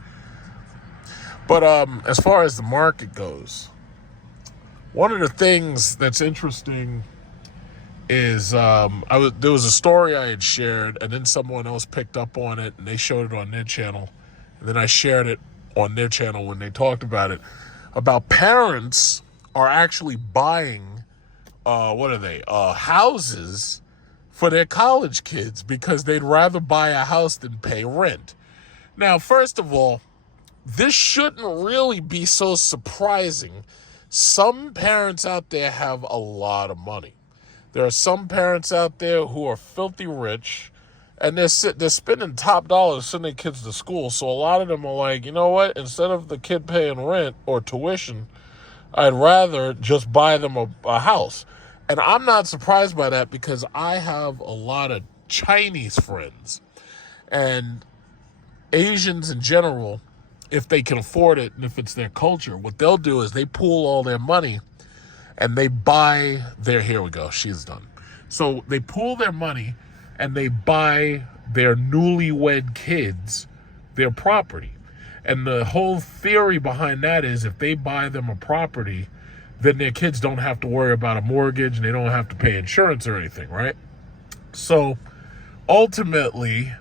But as far as the market goes, one of the things that's interesting is there was a story I had shared, and then someone else picked up on it, and they showed it on their channel, and then I shared it on their channel when they talked about it, about parents are actually buying houses for their college kids because they'd rather buy a house than pay rent. Now, first of all, this shouldn't really be so surprising. Some parents out there have a lot of money. There are some parents out there who are filthy rich, and they're spending top dollars sending their kids to school. So a lot of them are like, you know what? Instead of the kid paying rent or tuition, I'd rather just buy them a house. And I'm not surprised by that because I have a lot of Chinese friends and Asians in general. If they can afford it and if it's their culture, what they'll do is they pool all their money and they buy here we go, she's done. So they pool their money and they buy their newlywed kids their property. And the whole theory behind that is if they buy them a property, then their kids don't have to worry about a mortgage and they don't have to pay insurance or anything, right? So ultimately,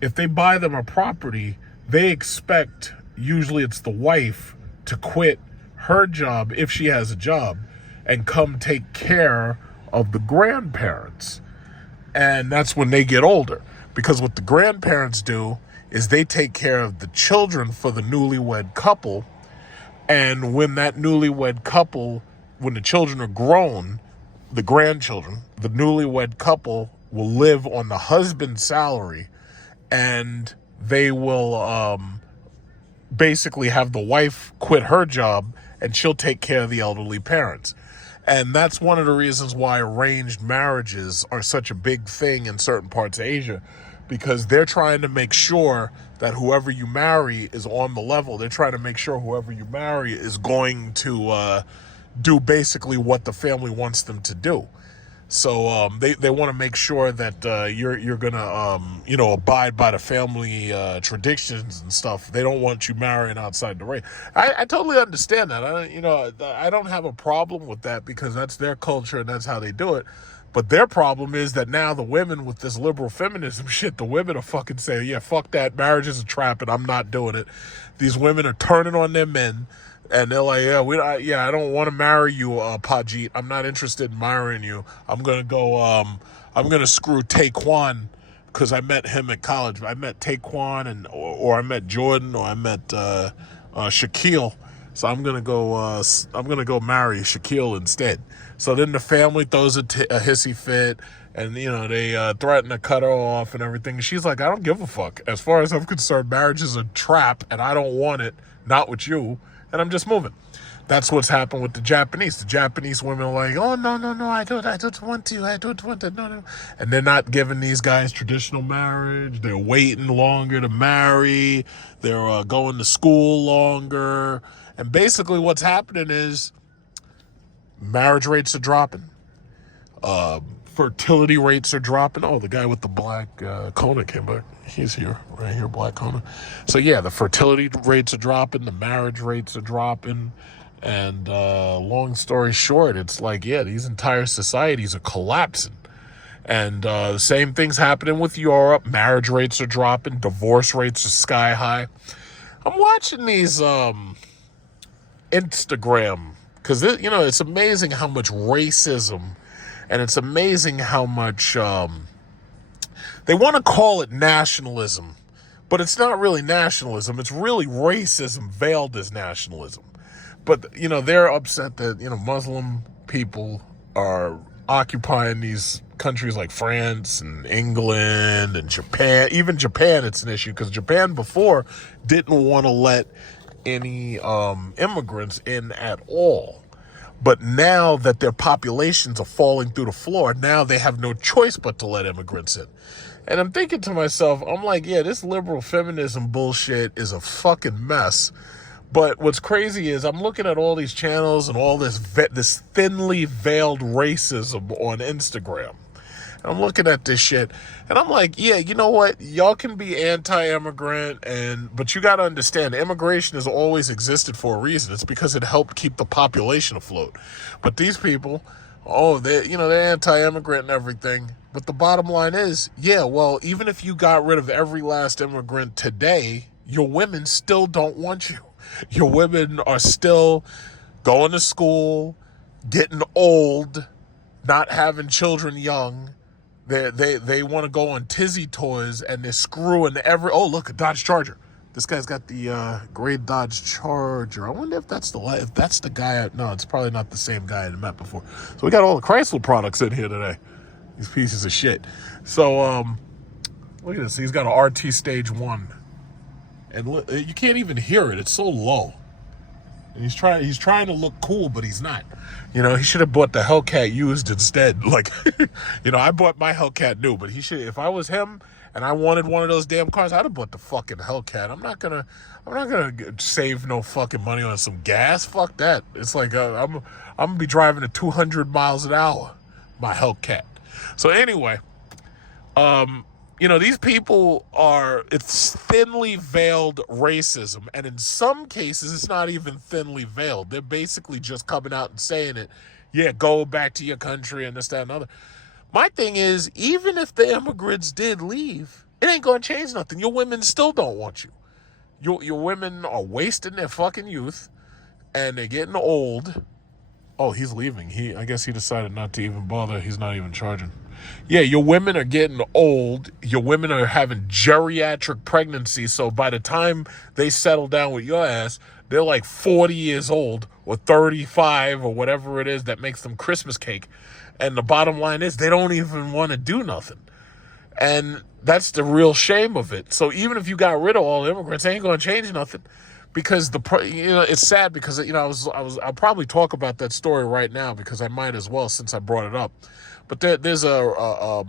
if they buy them a property, they expect, usually it's the wife, to quit her job if she has a job and come take care of the grandparents. And that's when they get older. Because what the grandparents do is they take care of the children for the newlywed couple. And when that newlywed couple, when the children are grown, the grandchildren, the newlywed couple will live on the husband's salary, and they will basically have the wife quit her job and she'll take care of the elderly parents. And that's one of the reasons why arranged marriages are such a big thing in certain parts of Asia, because they're trying to make sure that whoever you marry is on the level. They're trying to make sure whoever you marry is going to do basically what the family wants them to do. So they want to make sure that you're gonna abide by the family traditions and stuff. They don't want you marrying outside the race. I totally understand that. I don't have a problem with that because that's their culture and that's how they do it. But their problem is that now the women with this liberal feminism shit, the women are fucking saying, yeah, fuck that. Marriage is a trap and I'm not doing it. These women are turning on their men. And they're like, I don't want to marry you, Pajit. I'm not interested in marrying you. I'm going to screw Taekwon because I met him at college. I met Taekwon or I met Jordan or I met Shaquille. So I'm going to go marry Shaquille instead. So then the family throws a hissy fit and, they threaten to cut her off and everything. And she's like, I don't give a fuck. As far as I'm concerned, marriage is a trap and I don't want it. Not with you. And I'm just moving. That's what's happened with the Japanese. The Japanese women are like, oh, no, I don't want to, no. And they're not giving these guys traditional marriage. They're waiting longer to marry. They're going to school longer. And basically what's happening is marriage rates are dropping. Fertility rates are dropping. Oh, the guy with the black Kona came back. He's here, right here, black Kona. So yeah, the fertility rates are dropping. The marriage rates are dropping. And long story short, it's like, yeah, these entire societies are collapsing. And the same thing's happening with Europe. Marriage rates are dropping. Divorce rates are sky high. I'm watching these Instagram because, it's amazing how much racism and it's amazing how much they want to call it nationalism, but it's not really nationalism. It's really racism veiled as nationalism. But, they're upset that, Muslim people are occupying these countries like France and England and Japan. Even Japan, it's an issue because Japan before didn't want to let any immigrants in at all. But now that their populations are falling through the floor, now they have no choice but to let immigrants in. And I'm thinking to myself, I'm like, yeah, this liberal feminism bullshit is a fucking mess. But what's crazy is I'm looking at all these channels and all this thinly veiled racism on Instagram. And I'm looking at this shit, and I'm like, yeah, you know what? Y'all can be anti-immigrant, but you got to understand, immigration has always existed for a reason. It's because it helped keep the population afloat. But these people, they're anti-immigrant and everything. But the bottom line is, yeah, well, even if you got rid of every last immigrant today, your women still don't want you. Your women are still going to school, getting old, not having children young. They want to go on tizzy toys, and they're screwing oh, look, a Dodge Charger. This guy's got the gray Dodge Charger. I wonder if that's the guy. No, it's probably not the same guy I met before. So we got all the Chrysler products in here today. These pieces of shit. So look at this. He's got an RT Stage 1. And look, you can't even hear it. It's so low. And he's trying to look cool, but he's not. He should have bought the Hellcat used instead. Like, I bought my Hellcat new, but he should. If I was him and I wanted one of those damn cars, I'd have bought the fucking Hellcat. I'm not gonna save no fucking money on some gas. Fuck that. It's like I'm gonna be driving at 200 miles an hour, my Hellcat. So anyway, these people it's thinly veiled racism. And in some cases, it's not even thinly veiled. They're basically just coming out and saying it. Yeah, go back to your country and this, that, and other. My thing is, even if the immigrants did leave, it ain't going to change nothing. Your women still don't want you. Your women are wasting their fucking youth, and they're getting old. Oh, he's leaving. I guess he decided not to even bother. He's not even charging. Yeah, your women are getting old. Your women are having geriatric pregnancies. So by the time they settle down with your ass, they're like 40 years old or 35 or whatever it is that makes them Christmas cake. And the bottom line is they don't even want to do nothing. And that's the real shame of it. So even if you got rid of all the immigrants, it ain't going to change nothing. Because it's sad because I'll probably talk about that story right now because I might as well since I brought it up. But there's I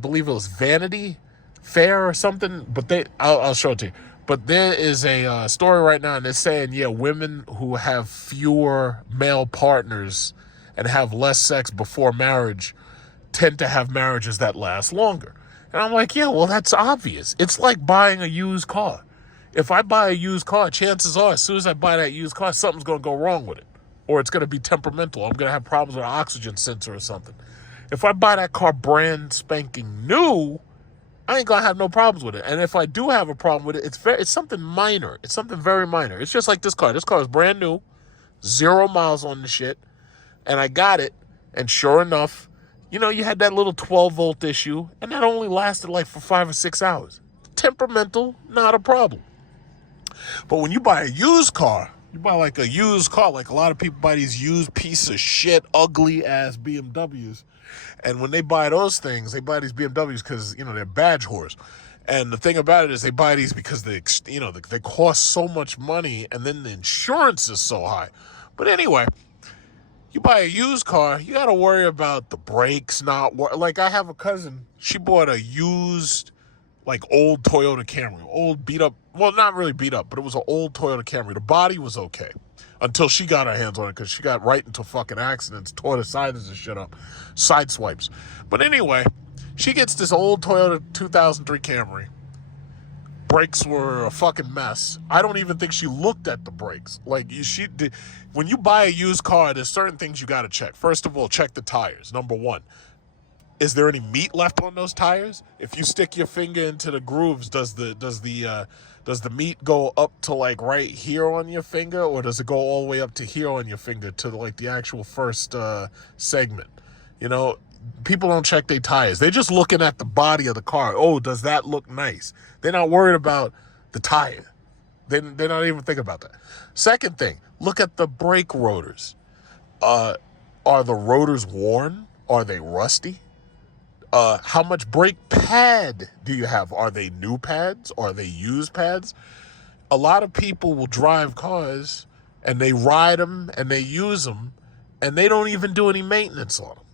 believe it was Vanity Fair or something. But I'll show it to you. But there is a story right now, and they're saying, yeah, women who have fewer male partners and have less sex before marriage tend to have marriages that last longer. And I'm like, yeah, well, that's obvious. It's like buying a used car. If I buy a used car, chances are, as soon as I buy that used car, something's going to go wrong with it. Or it's going to be temperamental. I'm going to have problems with an oxygen sensor or something. If I buy that car brand spanking new, I ain't going to have no problems with it. And if I do have a problem with it, it's something minor. It's something very minor. It's just like this car. This car is brand new, 0 miles on the shit. And I got it. And sure enough, you had that little 12-volt issue. And that only lasted like for 5 or 6 hours. Temperamental, not a problem. But when you buy a used car, like a lot of people buy these used piece of shit, ugly ass BMWs. And when they buy those things, they buy these BMWs because, they're badge whores. And the thing about it is they buy these because they cost so much money and then the insurance is so high. But anyway, you buy a used car, you got to worry about the brakes not work. Like I have a cousin, she bought a used old Toyota Camry, old beat up, well, not really beat up, but it was an old Toyota Camry. The body was okay until she got her hands on it because she got right into fucking accidents, tore the sides and shit up, side swipes. But anyway, she gets this old Toyota 2003 Camry. Brakes were a fucking mess. I don't even think she looked at the brakes. She did. When you buy a used car, there's certain things you got to check. First of all, check the tires. Number one. Is there any meat left on those tires? If you stick your finger into the grooves, does the meat go up to right here on your finger, or does it go all the way up to here on your finger to the actual first segment? People don't check their tires. They're just looking at the body of the car. Oh, does that look nice? They're not worried about the tire. They're not even thinking about that. Second thing, look at the brake rotors. Are the rotors worn? Are they rusty? How much brake pad do you have? Are they new pads? Are they used pads? A lot of people will drive cars and they ride them and they use them and they don't even do any maintenance on them.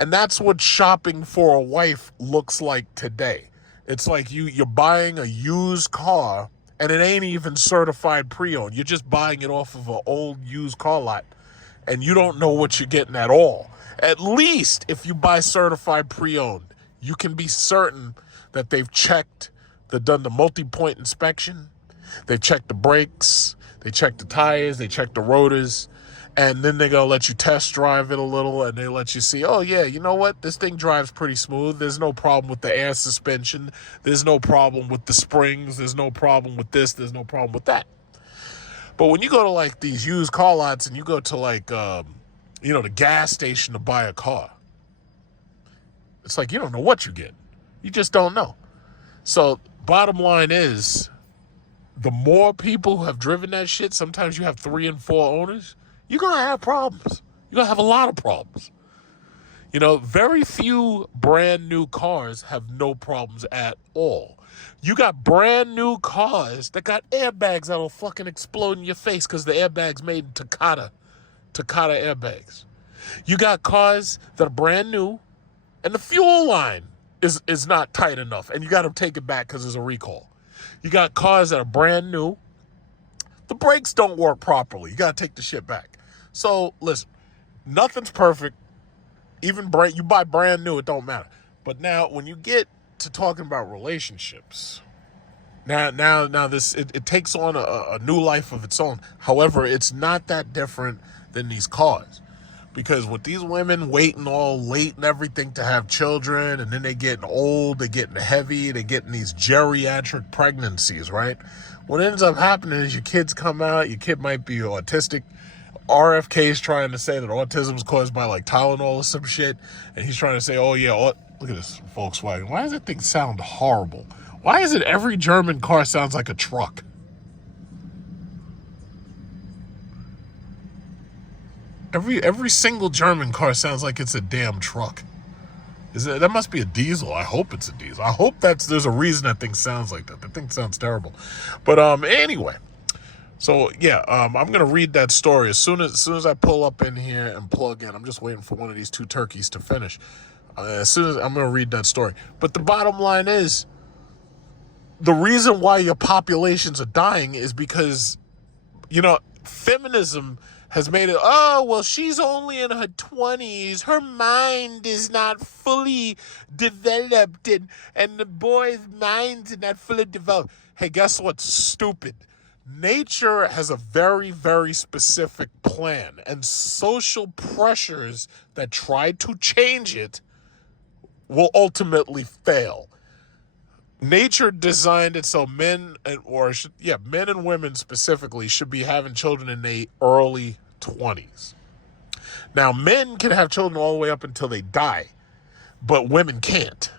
And that's what shopping for a wife looks like today. It's like you're buying a used car, and it ain't even certified pre-owned. You're just buying it off of an old used car lot, and you don't know what you're getting at all. At least if you buy certified pre-owned, you can be certain that they've done the multi-point inspection, they've checked the brakes, they checked the tires, they checked the rotors, and then they're going to let you test drive it a little, and they let you see, oh yeah, you know what? This thing drives pretty smooth. There's no problem with the air suspension. There's no problem with the springs. There's no problem with this. There's no problem with that. But when you go to like these used car lots and you go to like, the gas station to buy a car, it's like you don't know what you get. You just don't know. So bottom line is, the more people who have driven that shit, sometimes you have 3 and 4 owners, you're going to have problems. You're going to have a lot of problems. Very few brand new cars have no problems at all. You got brand new cars that got airbags that'll fucking explode in your face because the airbag's made in Takata airbags. You got cars that are brand new and the fuel line is not tight enough and you got to take it back because there's a recall. You got cars that are brand new. The brakes don't work properly. You got to take the shit back. So, listen, nothing's perfect. Even you buy brand new, it don't matter. But now, when you get to talking about relationships, now this it takes on a new life of its own. However, it's not that different than these cars. Because with these women waiting all late and everything to have children, and then they getting old, they getting heavy, they getting these geriatric pregnancies, right? What ends up happening is your kids come out, your kid might be autistic. RFK is trying to say that autism is caused by like Tylenol or some shit, and he's trying to say, oh yeah, look at this Volkswagen. Why does that thing sound horrible? Why is it every German car sounds like a truck? Every single German car sounds like it's a damn truck. That must be a diesel. I hope it's a diesel. I hope there's a reason that thing sounds like that. That thing sounds terrible. But anyway. So yeah, I'm gonna read that story as soon as I pull up in here and plug in. I'm just waiting for one of these 2 turkeys to finish. As soon as I'm gonna read that story. But the bottom line is, the reason why your populations are dying is because, feminism has made it, oh, well, she's only in her 20s. Her mind is not fully developed, and the boys' minds are not fully developed. Hey, guess what's stupid? Nature has a very, very specific plan, and social pressures that try to change it will ultimately fail. Nature designed it so men and women specifically should be having children in their early 20s. Now, men can have children all the way up until they die, but women can't.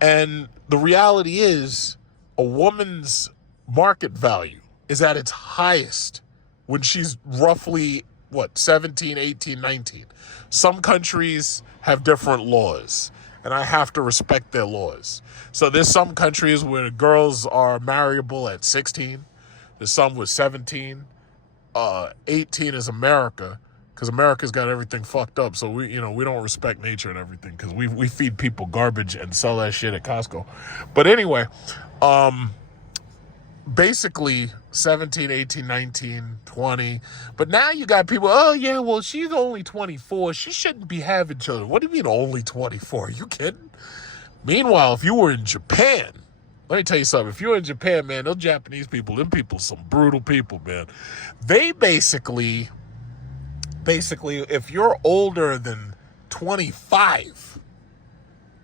And the reality is, a woman's market value is at its highest when she's roughly, 17, 18, 19. Some countries have different laws, and I have to respect their laws. So there's some countries where the girls are marriable at 16. There's some with 17. 18 is America, because America's got everything fucked up. So we don't respect nature and everything, because we feed people garbage and sell that shit at Costco. But anyway, basically 17, 18, 19, 20. But now you got people, oh yeah, well, she's only 24. She shouldn't be having children. What do you mean only 24? Are you kidding? Meanwhile, if you were in Japan, let me tell you something. If you're in Japan, man, those Japanese people, them people, some brutal people, man. They basically, if you're older than 25,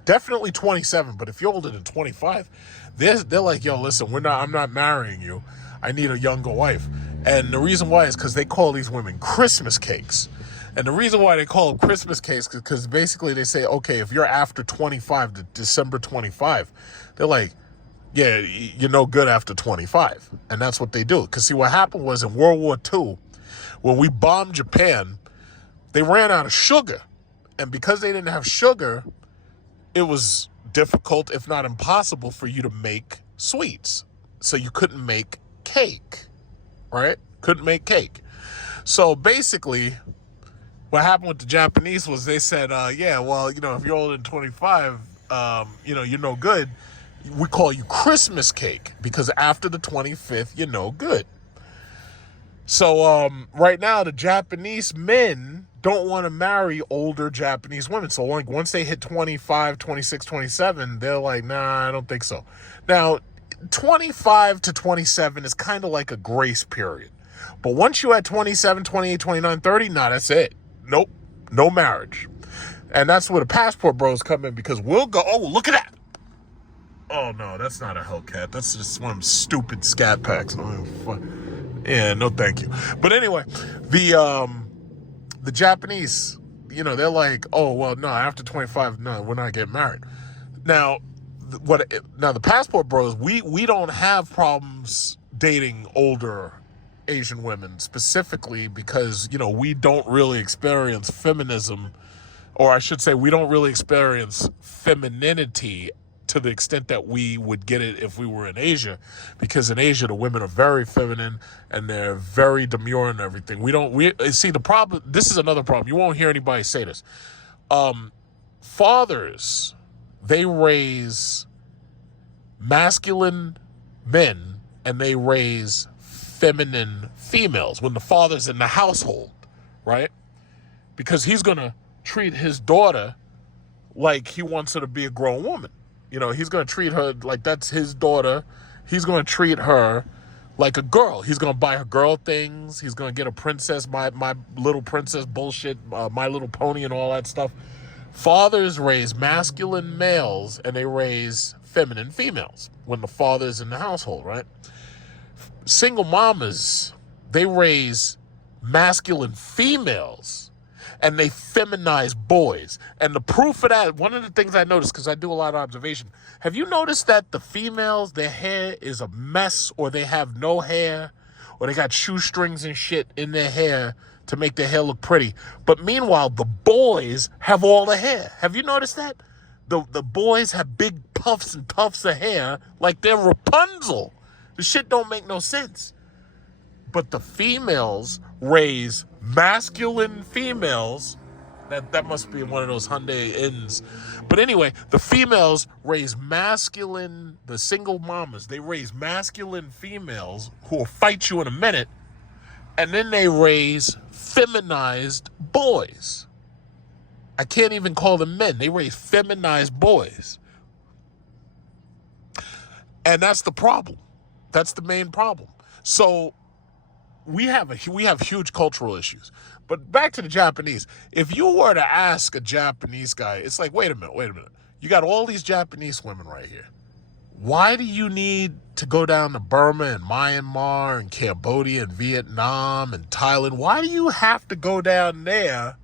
definitely 27, but if you're older than 25, they're like, yo, listen, I'm not marrying you. I need a younger wife. And the reason why is because they call these women Christmas cakes. And the reason why they call them Christmas cakes is because basically they say, okay, if you're after 25, to December 25, they're like, yeah, you're no good after 25. And that's what they do. Because see, what happened was in World War II, when we bombed Japan, they ran out of sugar. And because they didn't have sugar, it was difficult, if not impossible, for you to make sweets. So you couldn't make cake, right? Couldn't make cake. So basically, what happened with the Japanese was they said, yeah, well, if you're older than 25, you're no good. We call you Christmas cake because after the 25th, you're no good. So right now, the Japanese men don't want to marry older Japanese women. So like once they hit 25, 26, 27, they're like, nah, I don't think so. Now, 25 to 27 is kind of like a grace period. But once you're at 27, 28, 29, 30, nah, that's it. Nope, no marriage. And that's where the passport bros come in because we'll go, oh, look at that. Oh, no, that's not a Hellcat. That's just one of them stupid scat packs. Oh, yeah, no thank you. But anyway, the Japanese, they're like, oh, well, no, after 25, no, we're not getting married. Now, the passport bros, we don't have problems dating older Asian women specifically because, we don't really experience feminism, or I should say we don't really experience femininity to the extent that we would get it if we were in Asia, because in Asia the women are very feminine and they're very demure and everything. We see the problem. This is another problem. You won't hear anybody say this. Fathers, they raise masculine men and they raise feminine females when the father's in the household, right? Because he's gonna treat his daughter like he wants her to be a grown woman. He's going to treat her like that's his daughter. He's going to treat her like a girl. He's going to buy her girl things. He's going to get a princess, my little princess bullshit, My Little Pony and all that stuff. Fathers raise masculine males and they raise feminine females when the father's in the household, right? Single mamas, they raise masculine females and they feminize boys. And the proof of that, one of the things I noticed, because I do a lot of observation, have you noticed that the females, their hair is a mess, or they have no hair, or they got shoestrings and shit in their hair to make their hair look pretty? But meanwhile, the boys have all the hair. Have you noticed that? The boys have big puffs and tufts of hair like they're Rapunzel. The shit don't make no sense. But the females raise masculine females. That must be one of those Hyundai Inns. But anyway, the females raise masculine, the single mamas, they raise masculine females who will fight you in a minute. And then they raise feminized boys. I can't even call them men. They raise feminized boys. And that's the problem. That's the main problem. So we have huge cultural issues. But back to the Japanese. If you were to ask a Japanese guy, it's like, wait a minute. You got all these Japanese women right here. Why do you need to go down to Burma and Myanmar and Cambodia and Vietnam and Thailand? Why do you have to go down there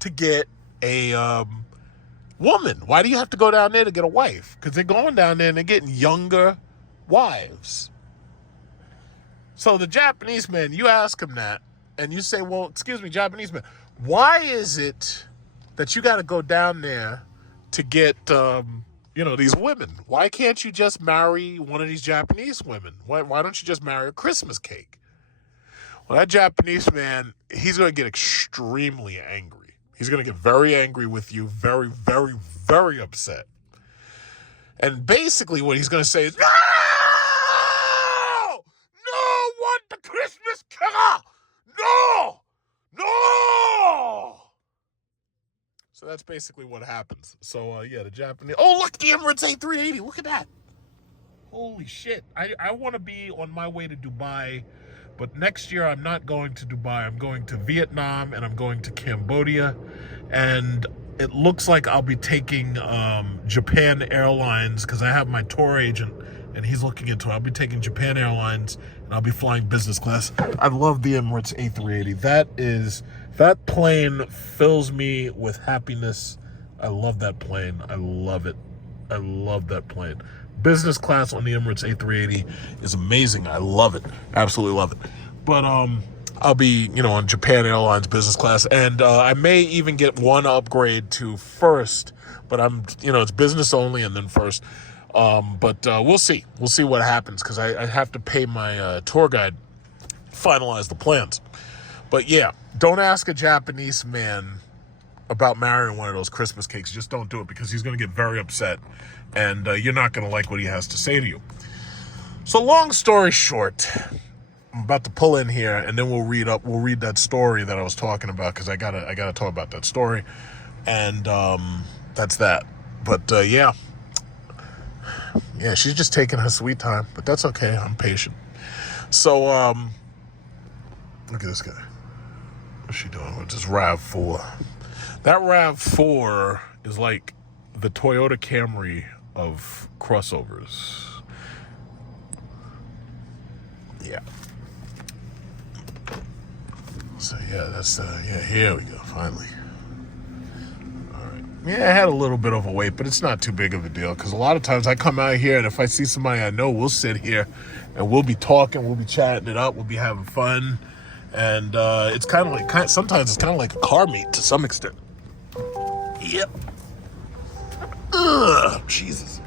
to get a woman? Why do you have to go down there to get a wife? Because they're going down there and they're getting younger wives. So the Japanese men, you ask them that, and you say, well, excuse me, Japanese men, why is it that you got to go down there to get, these women? Why can't you just marry one of these Japanese women? Why don't you just marry a Christmas cake? Well, that Japanese man, he's going to get extremely angry. He's going to get very angry with you, very, very, very upset. And basically what he's going to say is, no! No one the Christmas cake! No! No! So that's basically what happens. So, the Japanese... Oh, look, the Emirates A380. Look at that. Holy shit. I want to be on my way to Dubai, but next year I'm not going to Dubai. I'm going to Vietnam, and I'm going to Cambodia. And it looks like I'll be taking Japan Airlines, because I have my tour agent, and he's looking into it. I'll be taking Japan Airlines, and I'll be flying business class. I love the Emirates A380. That plane fills me with happiness. I love that plane. I love it. I love that plane. Business class on the Emirates A380 is amazing. I love it. Absolutely love it. But I'll be, on Japan Airlines business class, and I may even get one upgrade to first, but it's business only and then first. But we'll see. We'll see what happens, because I have to pay my tour guide, finalize the plans. But yeah, don't ask a Japanese man about marrying one of those Christmas cakes. Just don't do it, because he's going to get very upset, and you're not going to like what he has to say to you. So long story short, I'm about to pull in here, and then we'll read that story that I was talking about, because I gotta talk about that story, and that's that. But yeah, she's just taking her sweet time, but that's okay. I'm patient. So look at this guy. What's she doing with this RAV4? That RAV4 is like the Toyota Camry of crossovers. Yeah. So yeah, that's here we go, finally. All right. Yeah, I had a little bit of a wait, but it's not too big of a deal, because a lot of times I come out here, and if I see somebody I know, we'll sit here and we'll be talking, we'll be chatting it up, we'll be having fun, and it's sometimes it's kind of like a car meet to some extent. Yep. Ugh, Jesus.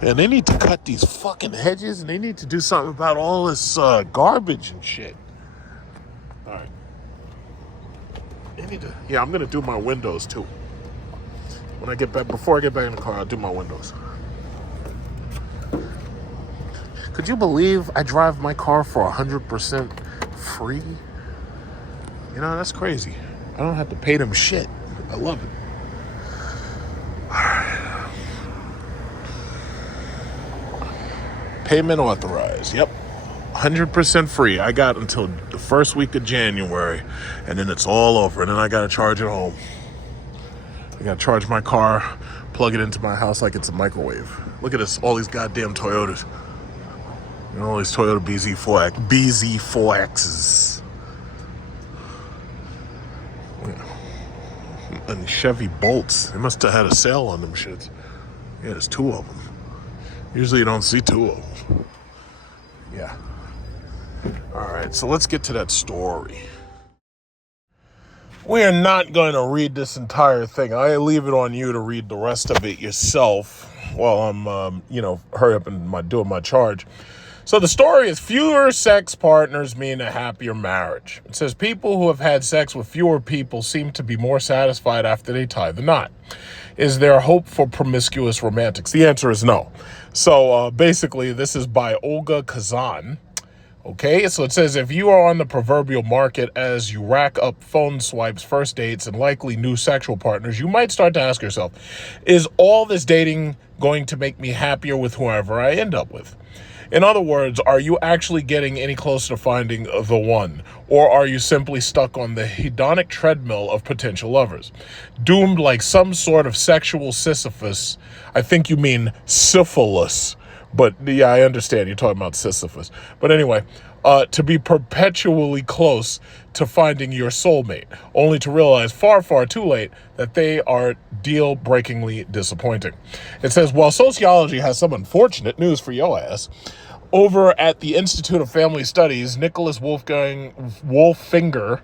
And they need to cut these fucking hedges, and they need to do something about all this garbage and shit. All right. Yeah, I'm gonna do my windows too. When I get back, before I get back in the car, I'll do my windows. Could you believe I drive my car for 100% free? You know, that's crazy. I don't have to pay them shit. I love it. Payment authorized. Yep. 100% free. I got until the first week of January, and then it's all over, and then I gotta charge it home. I gotta charge my car, plug it into my house like it's a microwave. Look at this, all these goddamn Toyotas. You know, all these Toyota BZ4Xs. And Chevy Bolts. They must have had a sale on them shits. Yeah, there's two of them. Usually you don't see two of them. Yeah. All right, so let's get to that story. We are not going to read this entire thing. I leave it on you to read the rest of it yourself while I'm, hurry up and doing my charge. So the story is fewer sex partners mean a happier marriage. It says people who have had sex with fewer people seem to be more satisfied after they tie the knot. Is there hope for promiscuous romantics? The answer is no. So basically, this is by Olga Kazan. Okay, so it says, if you are on the proverbial market as you rack up phone swipes, first dates, and likely new sexual partners, you might start to ask yourself, is all this dating going to make me happier with whoever I end up with? In other words, are you actually getting any closer to finding the one? Or are you simply stuck on the hedonic treadmill of potential lovers? Doomed like some sort of sexual Sisyphus. I think you mean syphilis. But yeah, I understand you're talking about Sisyphus. But anyway, to be perpetually close to finding your soulmate, only to realize far, far too late that they are deal-breakingly disappointing. It says, while sociology has some unfortunate news for your ass, over at the Institute of Family Studies, Nicholas Wolfinger,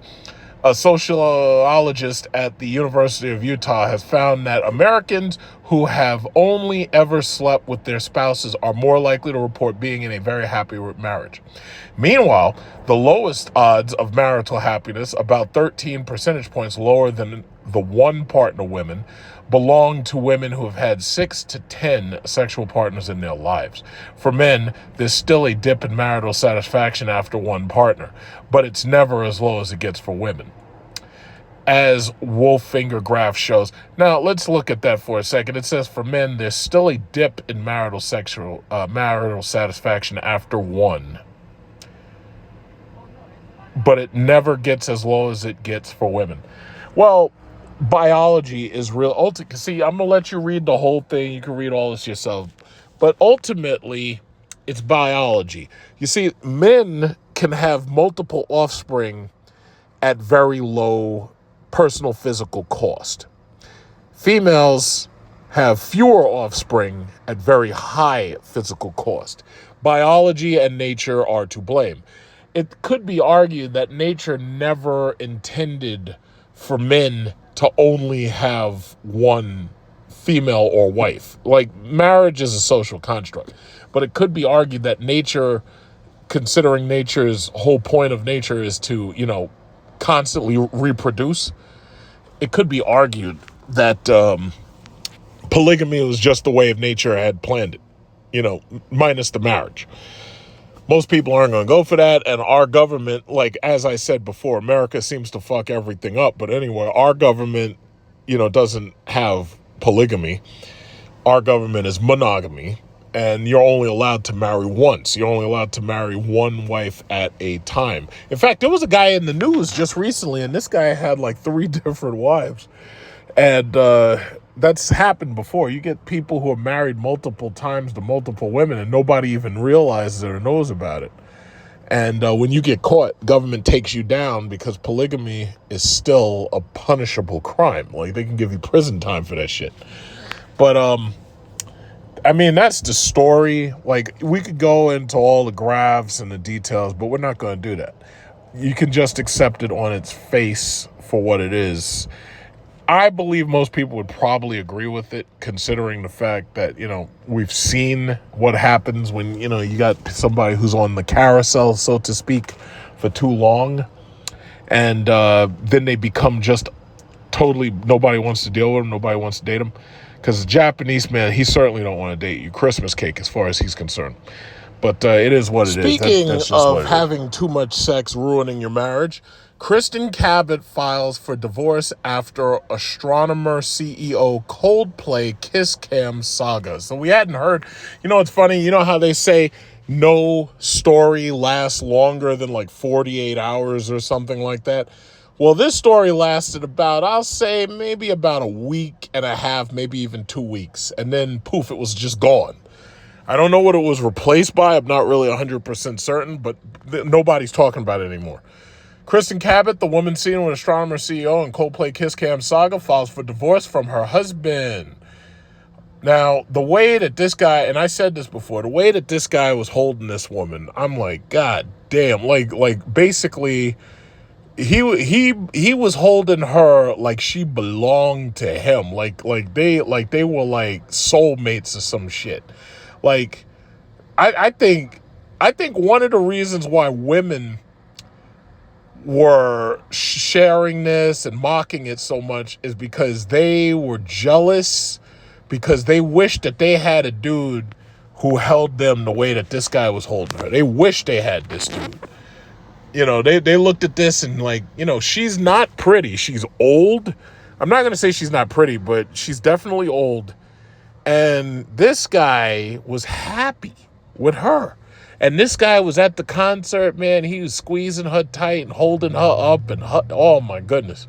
a sociologist at the University of Utah, has found that Americans who have only ever slept with their spouses are more likely to report being in a very happy marriage. Meanwhile, the lowest odds of marital happiness, about 13 percentage points lower than the one-partner women, belong to women who have had 6 to 10 sexual partners in their lives. For men, there's still a dip in marital satisfaction after one partner, but it's never as low as it gets for women, as Wolfinger graph shows. Now, let's look at that for a second. It says for men, there's still a dip in marital satisfaction after one, but it never gets as low as it gets for women. Well, biology is real. See, I'm going to let you read the whole thing. You can read all this yourself. But ultimately, it's biology. You see, men can have multiple offspring at very low personal physical cost. Females have fewer offspring at very high physical cost. Biology and nature are to blame. It could be argued that nature never intended for men to only have one female or wife. Like, marriage is a social construct, but it could be argued that nature, considering nature's whole point of nature is to, constantly reproduce, it could be argued that polygamy was just the way of nature had planned it, minus the marriage. Most people aren't going to go for that, and our government, like, as I said before, America seems to fuck everything up. But anyway, our government, doesn't have polygamy. Our government is monogamy, and you're only allowed to marry once. You're only allowed to marry one wife at a time. In fact, there was a guy in the news just recently, and this guy had like 3 different wives. And that's happened before. You get people who are married multiple times to multiple women, and nobody even realizes it or knows about it. And when you get caught, government takes you down because polygamy is still a punishable crime. Like, they can give you prison time for that shit. But, that's the story. Like, we could go into all the graphs and the details, but we're not going to do that. You can just accept it on its face for what it is. I believe most people would probably agree with it, considering the fact that, we've seen what happens when, you got somebody who's on the carousel, so to speak, for too long. And then they become just totally, nobody wants to deal with them. Nobody wants to date them. Because the Japanese man, he certainly don't want to date you. Christmas cake, as far as he's concerned. But it is what it is. Speaking of having too much sex ruining your marriage, Kristen Cabot files for divorce after astronomer CEO Coldplay kiss cam saga. So we hadn't heard, it's funny, how they say no story lasts longer than like 48 hours or something like that. Well, this story lasted about, I'll say maybe about a week and a half, maybe even 2 weeks. And then poof, it was just gone. I don't know what it was replaced by. I'm not really 100% certain, but nobody's talking about it anymore. Kristen Cabot, the woman seen with astronomer CEO and Coldplay kiss cam saga, files for divorce from her husband. Now, the way that this guy, and I said this before, the way that this guy was holding this woman, I'm like, God damn, like basically, he was holding her like she belonged to him, like they were like soulmates or some shit. Like, I think one of the reasons why women were sharing this and mocking it so much is because they were jealous, because they wished that they had a dude who held them the way that this guy was holding her. They wished they had this dude. They looked at this and like, she's not pretty. She's old. I'm not going to say she's not pretty, but she's definitely old. And this guy was happy with her. And this guy was at the concert, man. He was squeezing her tight and holding her up. And oh, my goodness.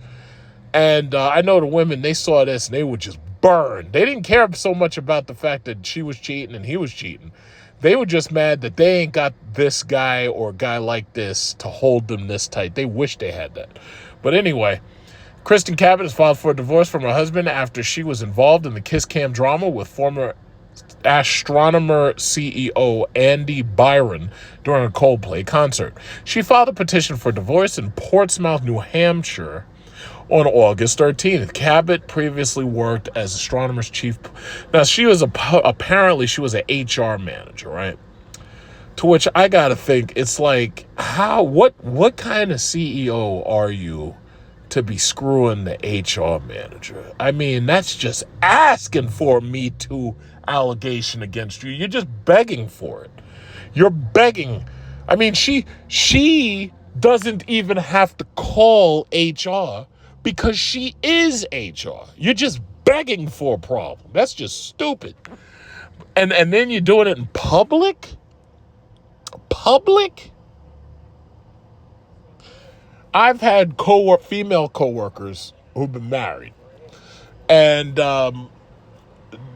And I know the women, they saw this and they were just burned. They didn't care so much about the fact that she was cheating and he was cheating. They were just mad that they ain't got this guy or a guy like this to hold them this tight. They wish they had that. But anyway, Kristen Cabot has filed for a divorce from her husband after she was involved in the kiss cam drama with former astronomer CEO Andy Byron during a Coldplay concert. She filed a petition for divorce in Portsmouth, New Hampshire on August 13th. Cabot previously worked as astronomer's chief. Now, she was apparently she was an HR manager, right? To which I gotta think, it's like, what kind of CEO are you to be screwing the HR manager? I mean, that's just asking for a Me Too allegation against you. You're just begging for it. You're begging. I mean, she doesn't even have to call HR because she is HR. You're just begging for a problem. That's just stupid. And then you're doing it in public? Public? I've had female coworkers who've been married. And now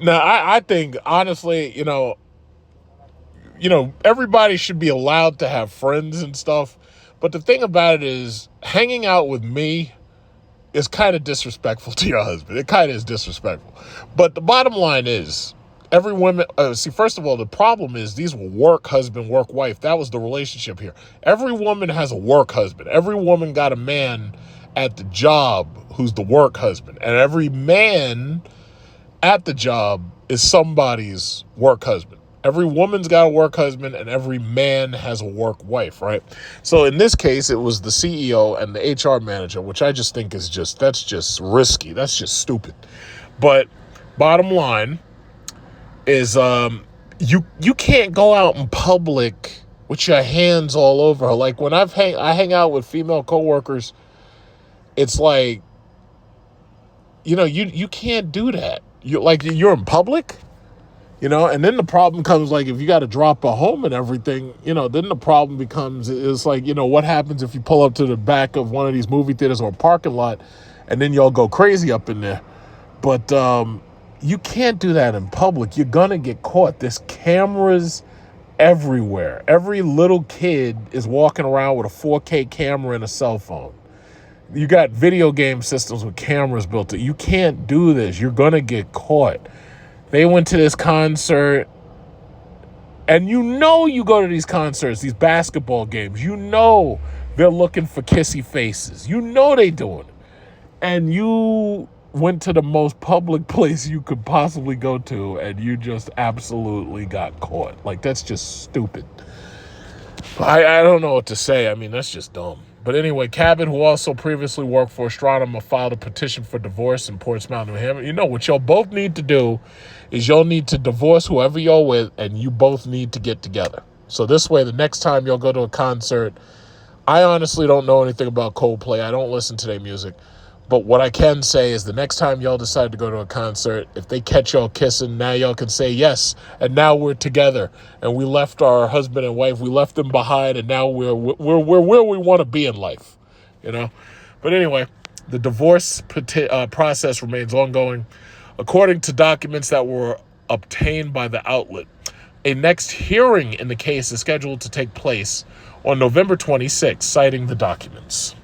I think, honestly, everybody should be allowed to have friends and stuff. But the thing about it is, hanging out with me is kind of disrespectful to your husband. It kind of is disrespectful. But the bottom line is, every woman, first of all, the problem is these were work husband, work wife. That was the relationship here. Every woman has a work husband. Every woman got a man at the job who's the work husband. And every man at the job is somebody's work husband. Every woman's got a work husband and every man has a work wife, right? So in this case, it was the CEO and the HR manager, which I just think is that's just risky. That's just stupid. But bottom line is you can't go out in public with your hands all over her. Like when I hang out with female coworkers, it's like, you can't do that. You're in public, and then the problem comes, like, if you got to drop her home and everything, then the problem becomes, it's like, what happens if you pull up to the back of one of these movie theaters or a parking lot and then y'all go crazy up in there. But you can't do that in public. You're going to get caught. There's cameras everywhere. Every little kid is walking around with a 4K camera and a cell phone. You got video game systems with cameras built in. You can't do this. You're going to get caught. They went to this concert, and you go to these concerts, these basketball games, they're looking for kissy faces. They doing it. And you went to the most public place you could possibly go to, and you just absolutely got caught. Like, that's just stupid. I don't know what to say. I mean, that's just dumb. But anyway, Cabot, who also previously worked for Astronomer, filed a petition for divorce in Portsmouth, New Hampshire. What y'all both need to do is y'all need to divorce whoever y'all with, and you both need to get together. So this way, the next time y'all go to a concert, I honestly don't know anything about Coldplay. I don't listen to their music. But what I can say is the next time y'all decide to go to a concert, if they catch y'all kissing, now y'all can say yes. And now we're together. And we left our husband and wife. We left them behind. And now we're where we want to be in life. But anyway, the divorce process remains ongoing. According to documents that were obtained by the outlet, a next hearing in the case is scheduled to take place on November 26th, citing the documents.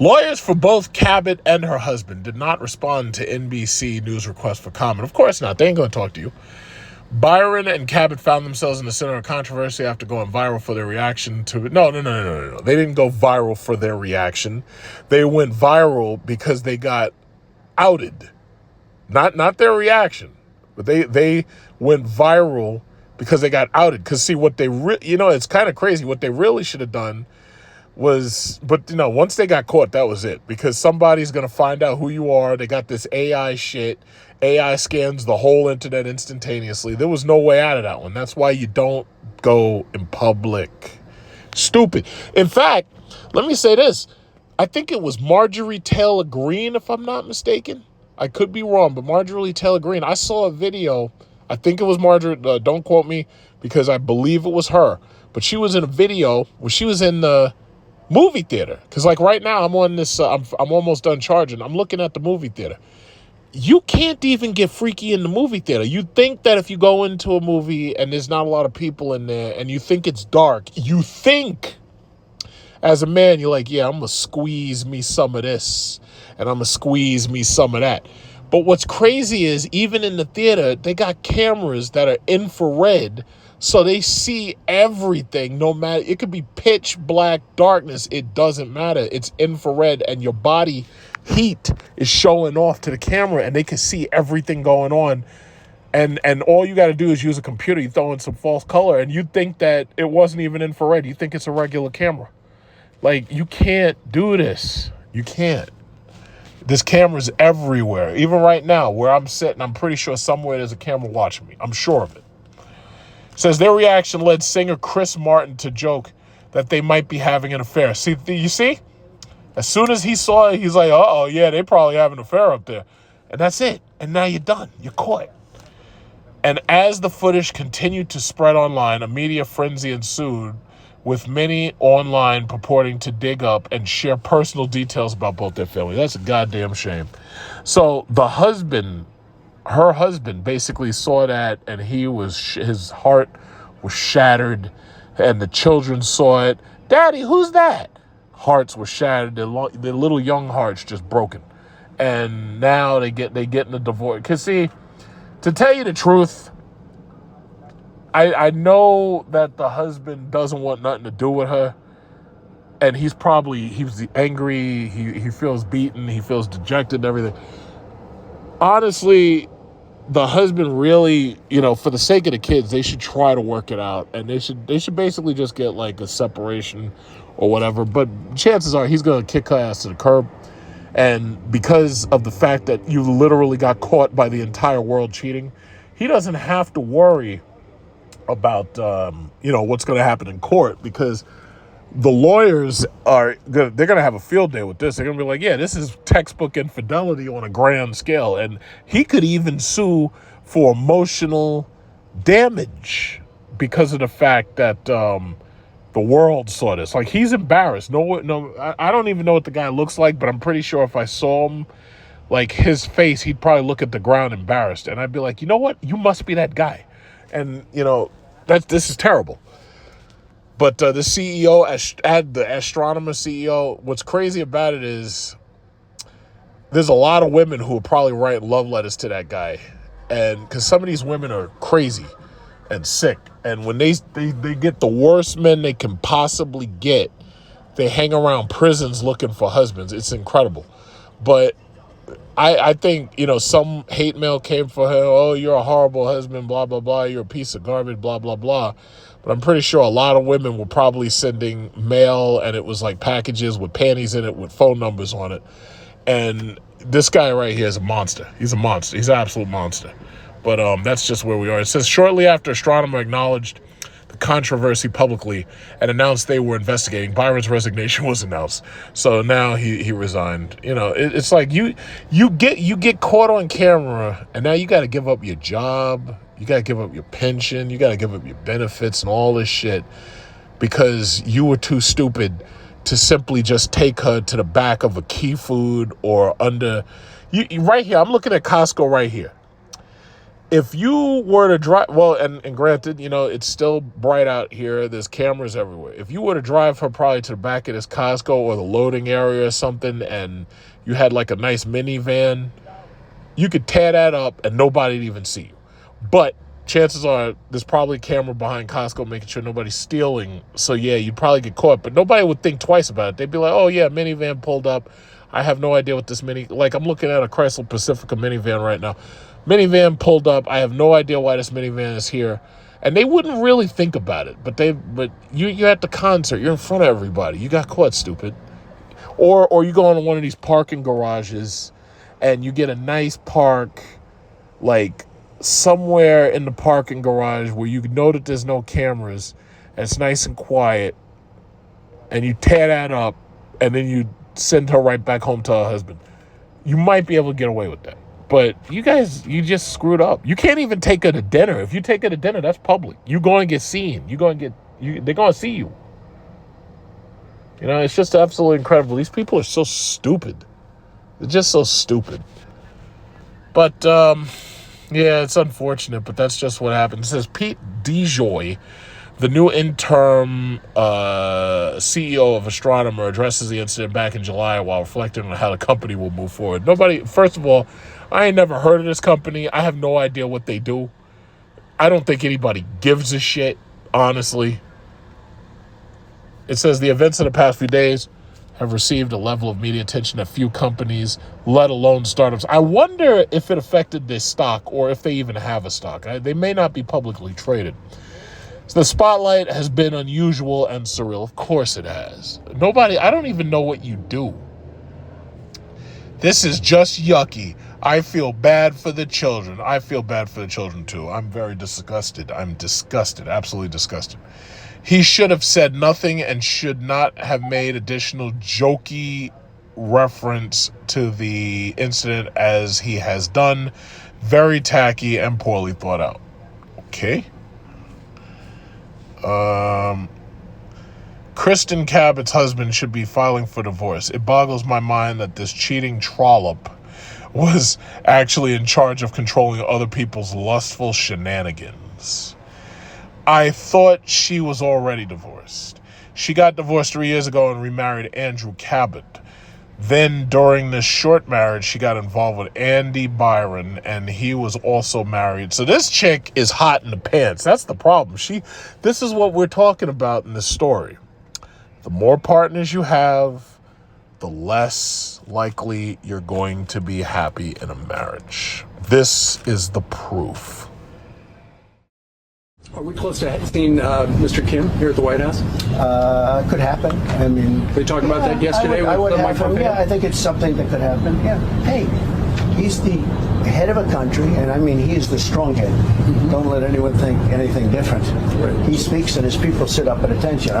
Lawyers for both Cabot and her husband did not respond to NBC News' request for comment. Of course not. They ain't going to talk to you. Byron and Cabot found themselves in the center of controversy after going viral for their reaction to... No. They didn't go viral for their reaction. They went viral because they got outed. Not their reaction. But they went viral because they got outed. Because, see, what they... it's kind of crazy. What they really should have done was, but once they got caught, that was it, because somebody's going to find out who you are. They got this AI shit. AI scans the whole internet instantaneously. There was no way out of that one. That's why you don't go in public. Stupid. In fact, let me say this. I think it was Marjorie Taylor Greene, if I'm not mistaken. I could be wrong, but Marjorie Taylor Greene, I saw a video. I think it was Marjorie. Don't quote me, because I believe it was her. But she was in a video where she was in the movie theater, because like right now I'm on this I'm almost done charging. I'm looking at the movie theater. You can't even get freaky in the movie theater. You think that if you go into a movie and there's not a lot of people in there and you think it's dark, you think as a man, you're like, yeah, I'm gonna squeeze me some of this and I'm gonna squeeze me some of that. But what's crazy is, even in the theater, they got cameras that are infrared. So they see everything, no matter, it could be pitch black darkness. It doesn't matter. It's infrared, and your body heat is showing off to the camera, and they can see everything going on. And all you got to do is use a computer. You throw in some false color, and you think that it wasn't even infrared. You think it's a regular camera. Like, you can't do this. You can't. There's cameras everywhere. Even right now, where I'm sitting, I'm pretty sure somewhere there's a camera watching me. I'm sure of it. Says their reaction led singer Chris Martin to joke that they might be having an affair. See, you see? As soon as he saw it, he's like, uh-oh, yeah, they probably have an affair up there. And that's it. And now you're done. You're caught. And as the footage continued to spread online, a media frenzy ensued, with many online purporting to dig up and share personal details about both their family. That's a goddamn shame. So her husband basically saw that, and his heart was shattered, and the children saw it. Daddy, who's that? Hearts were shattered. Their little young hearts just broken. And now they get in a divorce. Because see, to tell you the truth, I know that the husband doesn't want nothing to do with her, and he was angry, he feels beaten, he feels dejected and everything. Honestly, the husband really, for the sake of the kids, they should try to work it out, and they should basically just get like a separation or whatever. But chances are he's gonna kick her ass to the curb, and because of the fact that you literally got caught by the entire world cheating, he doesn't have to worry about what's going to happen in court, because the lawyers they're going to have a field day with this. They're going to be like, yeah, this is textbook infidelity on a grand scale. And he could even sue for emotional damage because of the fact that the world saw this. Like, he's embarrassed. I don't even know what the guy looks like, but I'm pretty sure if I saw him, like, his face, he'd probably look at the ground embarrassed. And I'd be like, you know what? You must be that guy. And, this is terrible. But the CEO, the astronomer CEO, what's crazy about it is there's a lot of women who will probably write love letters to that guy. And because some of these women are crazy and sick. And when they get the worst men they can possibly get, they hang around prisons looking for husbands. It's incredible. But I think, some hate mail came for her. Oh, you're a horrible husband, blah, blah, blah. You're a piece of garbage, blah, blah, blah. But I'm pretty sure a lot of women were probably sending mail, and it was like packages with panties in it with phone numbers on it. And this guy right here is a monster. He's a monster. He's an absolute monster. But that's just where we are. It says, shortly after astronomer acknowledged the controversy publicly and announced they were investigating, Byron's resignation was announced. So now he resigned. It's like you get caught on camera, and now you got to give up your job, you got to give up your pension, you got to give up your benefits and all this shit because you were too stupid to simply just take her to the back of a Key Food or under you right here. I'm looking at Costco right here. If you were to drive, well, and granted, it's still bright out here. There's cameras everywhere. If you were to drive her probably to the back of this Costco or the loading area or something, and you had like a nice minivan, you could tear that up and nobody'd even see you. But chances are there's probably a camera behind Costco making sure nobody's stealing. So yeah, you'd probably get caught, but nobody would think twice about it. They'd be like, oh yeah, minivan pulled up. I have no idea what this like I'm looking at a Chrysler Pacifica minivan right now. Minivan pulled up. I have no idea why this minivan is here. And they wouldn't really think about it. But you're at the concert. You're in front of everybody. You got caught, stupid. Or you go on one of these parking garages and you get a nice park, like somewhere in the parking garage where you know that there's no cameras and it's nice and quiet, and you tear that up and then you send her right back home to her husband. You might be able to get away with that. But you just screwed up. You can't even take her to dinner. If you take her to dinner, that's public. You're going to get seen. They're going to see you. It's just absolutely incredible. These people are so stupid. They're just so stupid. But, yeah, it's unfortunate, but that's just what happened. It says Pete DeJoy, the new interim CEO of Astronomer, addresses the incident back in July while reflecting on how the company will move forward. First of all, I ain't never heard of this company. I have no idea what they do. I don't think anybody gives a shit, honestly. It says the events of the past few days have received a level of media attention that few companies, let alone startups. I wonder if it affected their stock or if they even have a stock. They may not be publicly traded. So the spotlight has been unusual and surreal. Of course it has. I don't even know what you do. This is just yucky. I feel bad for the children. I feel bad for the children too. I'm very disgusted. I'm disgusted, absolutely disgusted. He should have said nothing and should not have made additional jokey reference to the incident as he has done. Very tacky and poorly thought out. Okay. Kristen Cabot's husband should be filing for divorce. It boggles my mind that this cheating trollop was actually in charge of controlling other people's lustful shenanigans. I thought she was already divorced. She got divorced 3 years ago and remarried Andrew Cabot. Then during this short marriage, she got involved with Andy Byron, and he was also married. So this chick is hot in the pants. That's the problem. This is what we're talking about in this story. The more partners you have, the less likely you're going to be happy in a marriage. This is the proof. Are we close to seeing Mr. Kim here at the White House? Could happen. I mean, They talked about that yesterday I would with Mike have him. Pompeo? Yeah, I think it's something that could happen. Yeah. Hey, he's the head of a country, and I mean, he is the strong head. Don't let anyone think anything different. He speaks, and his people sit up at attention.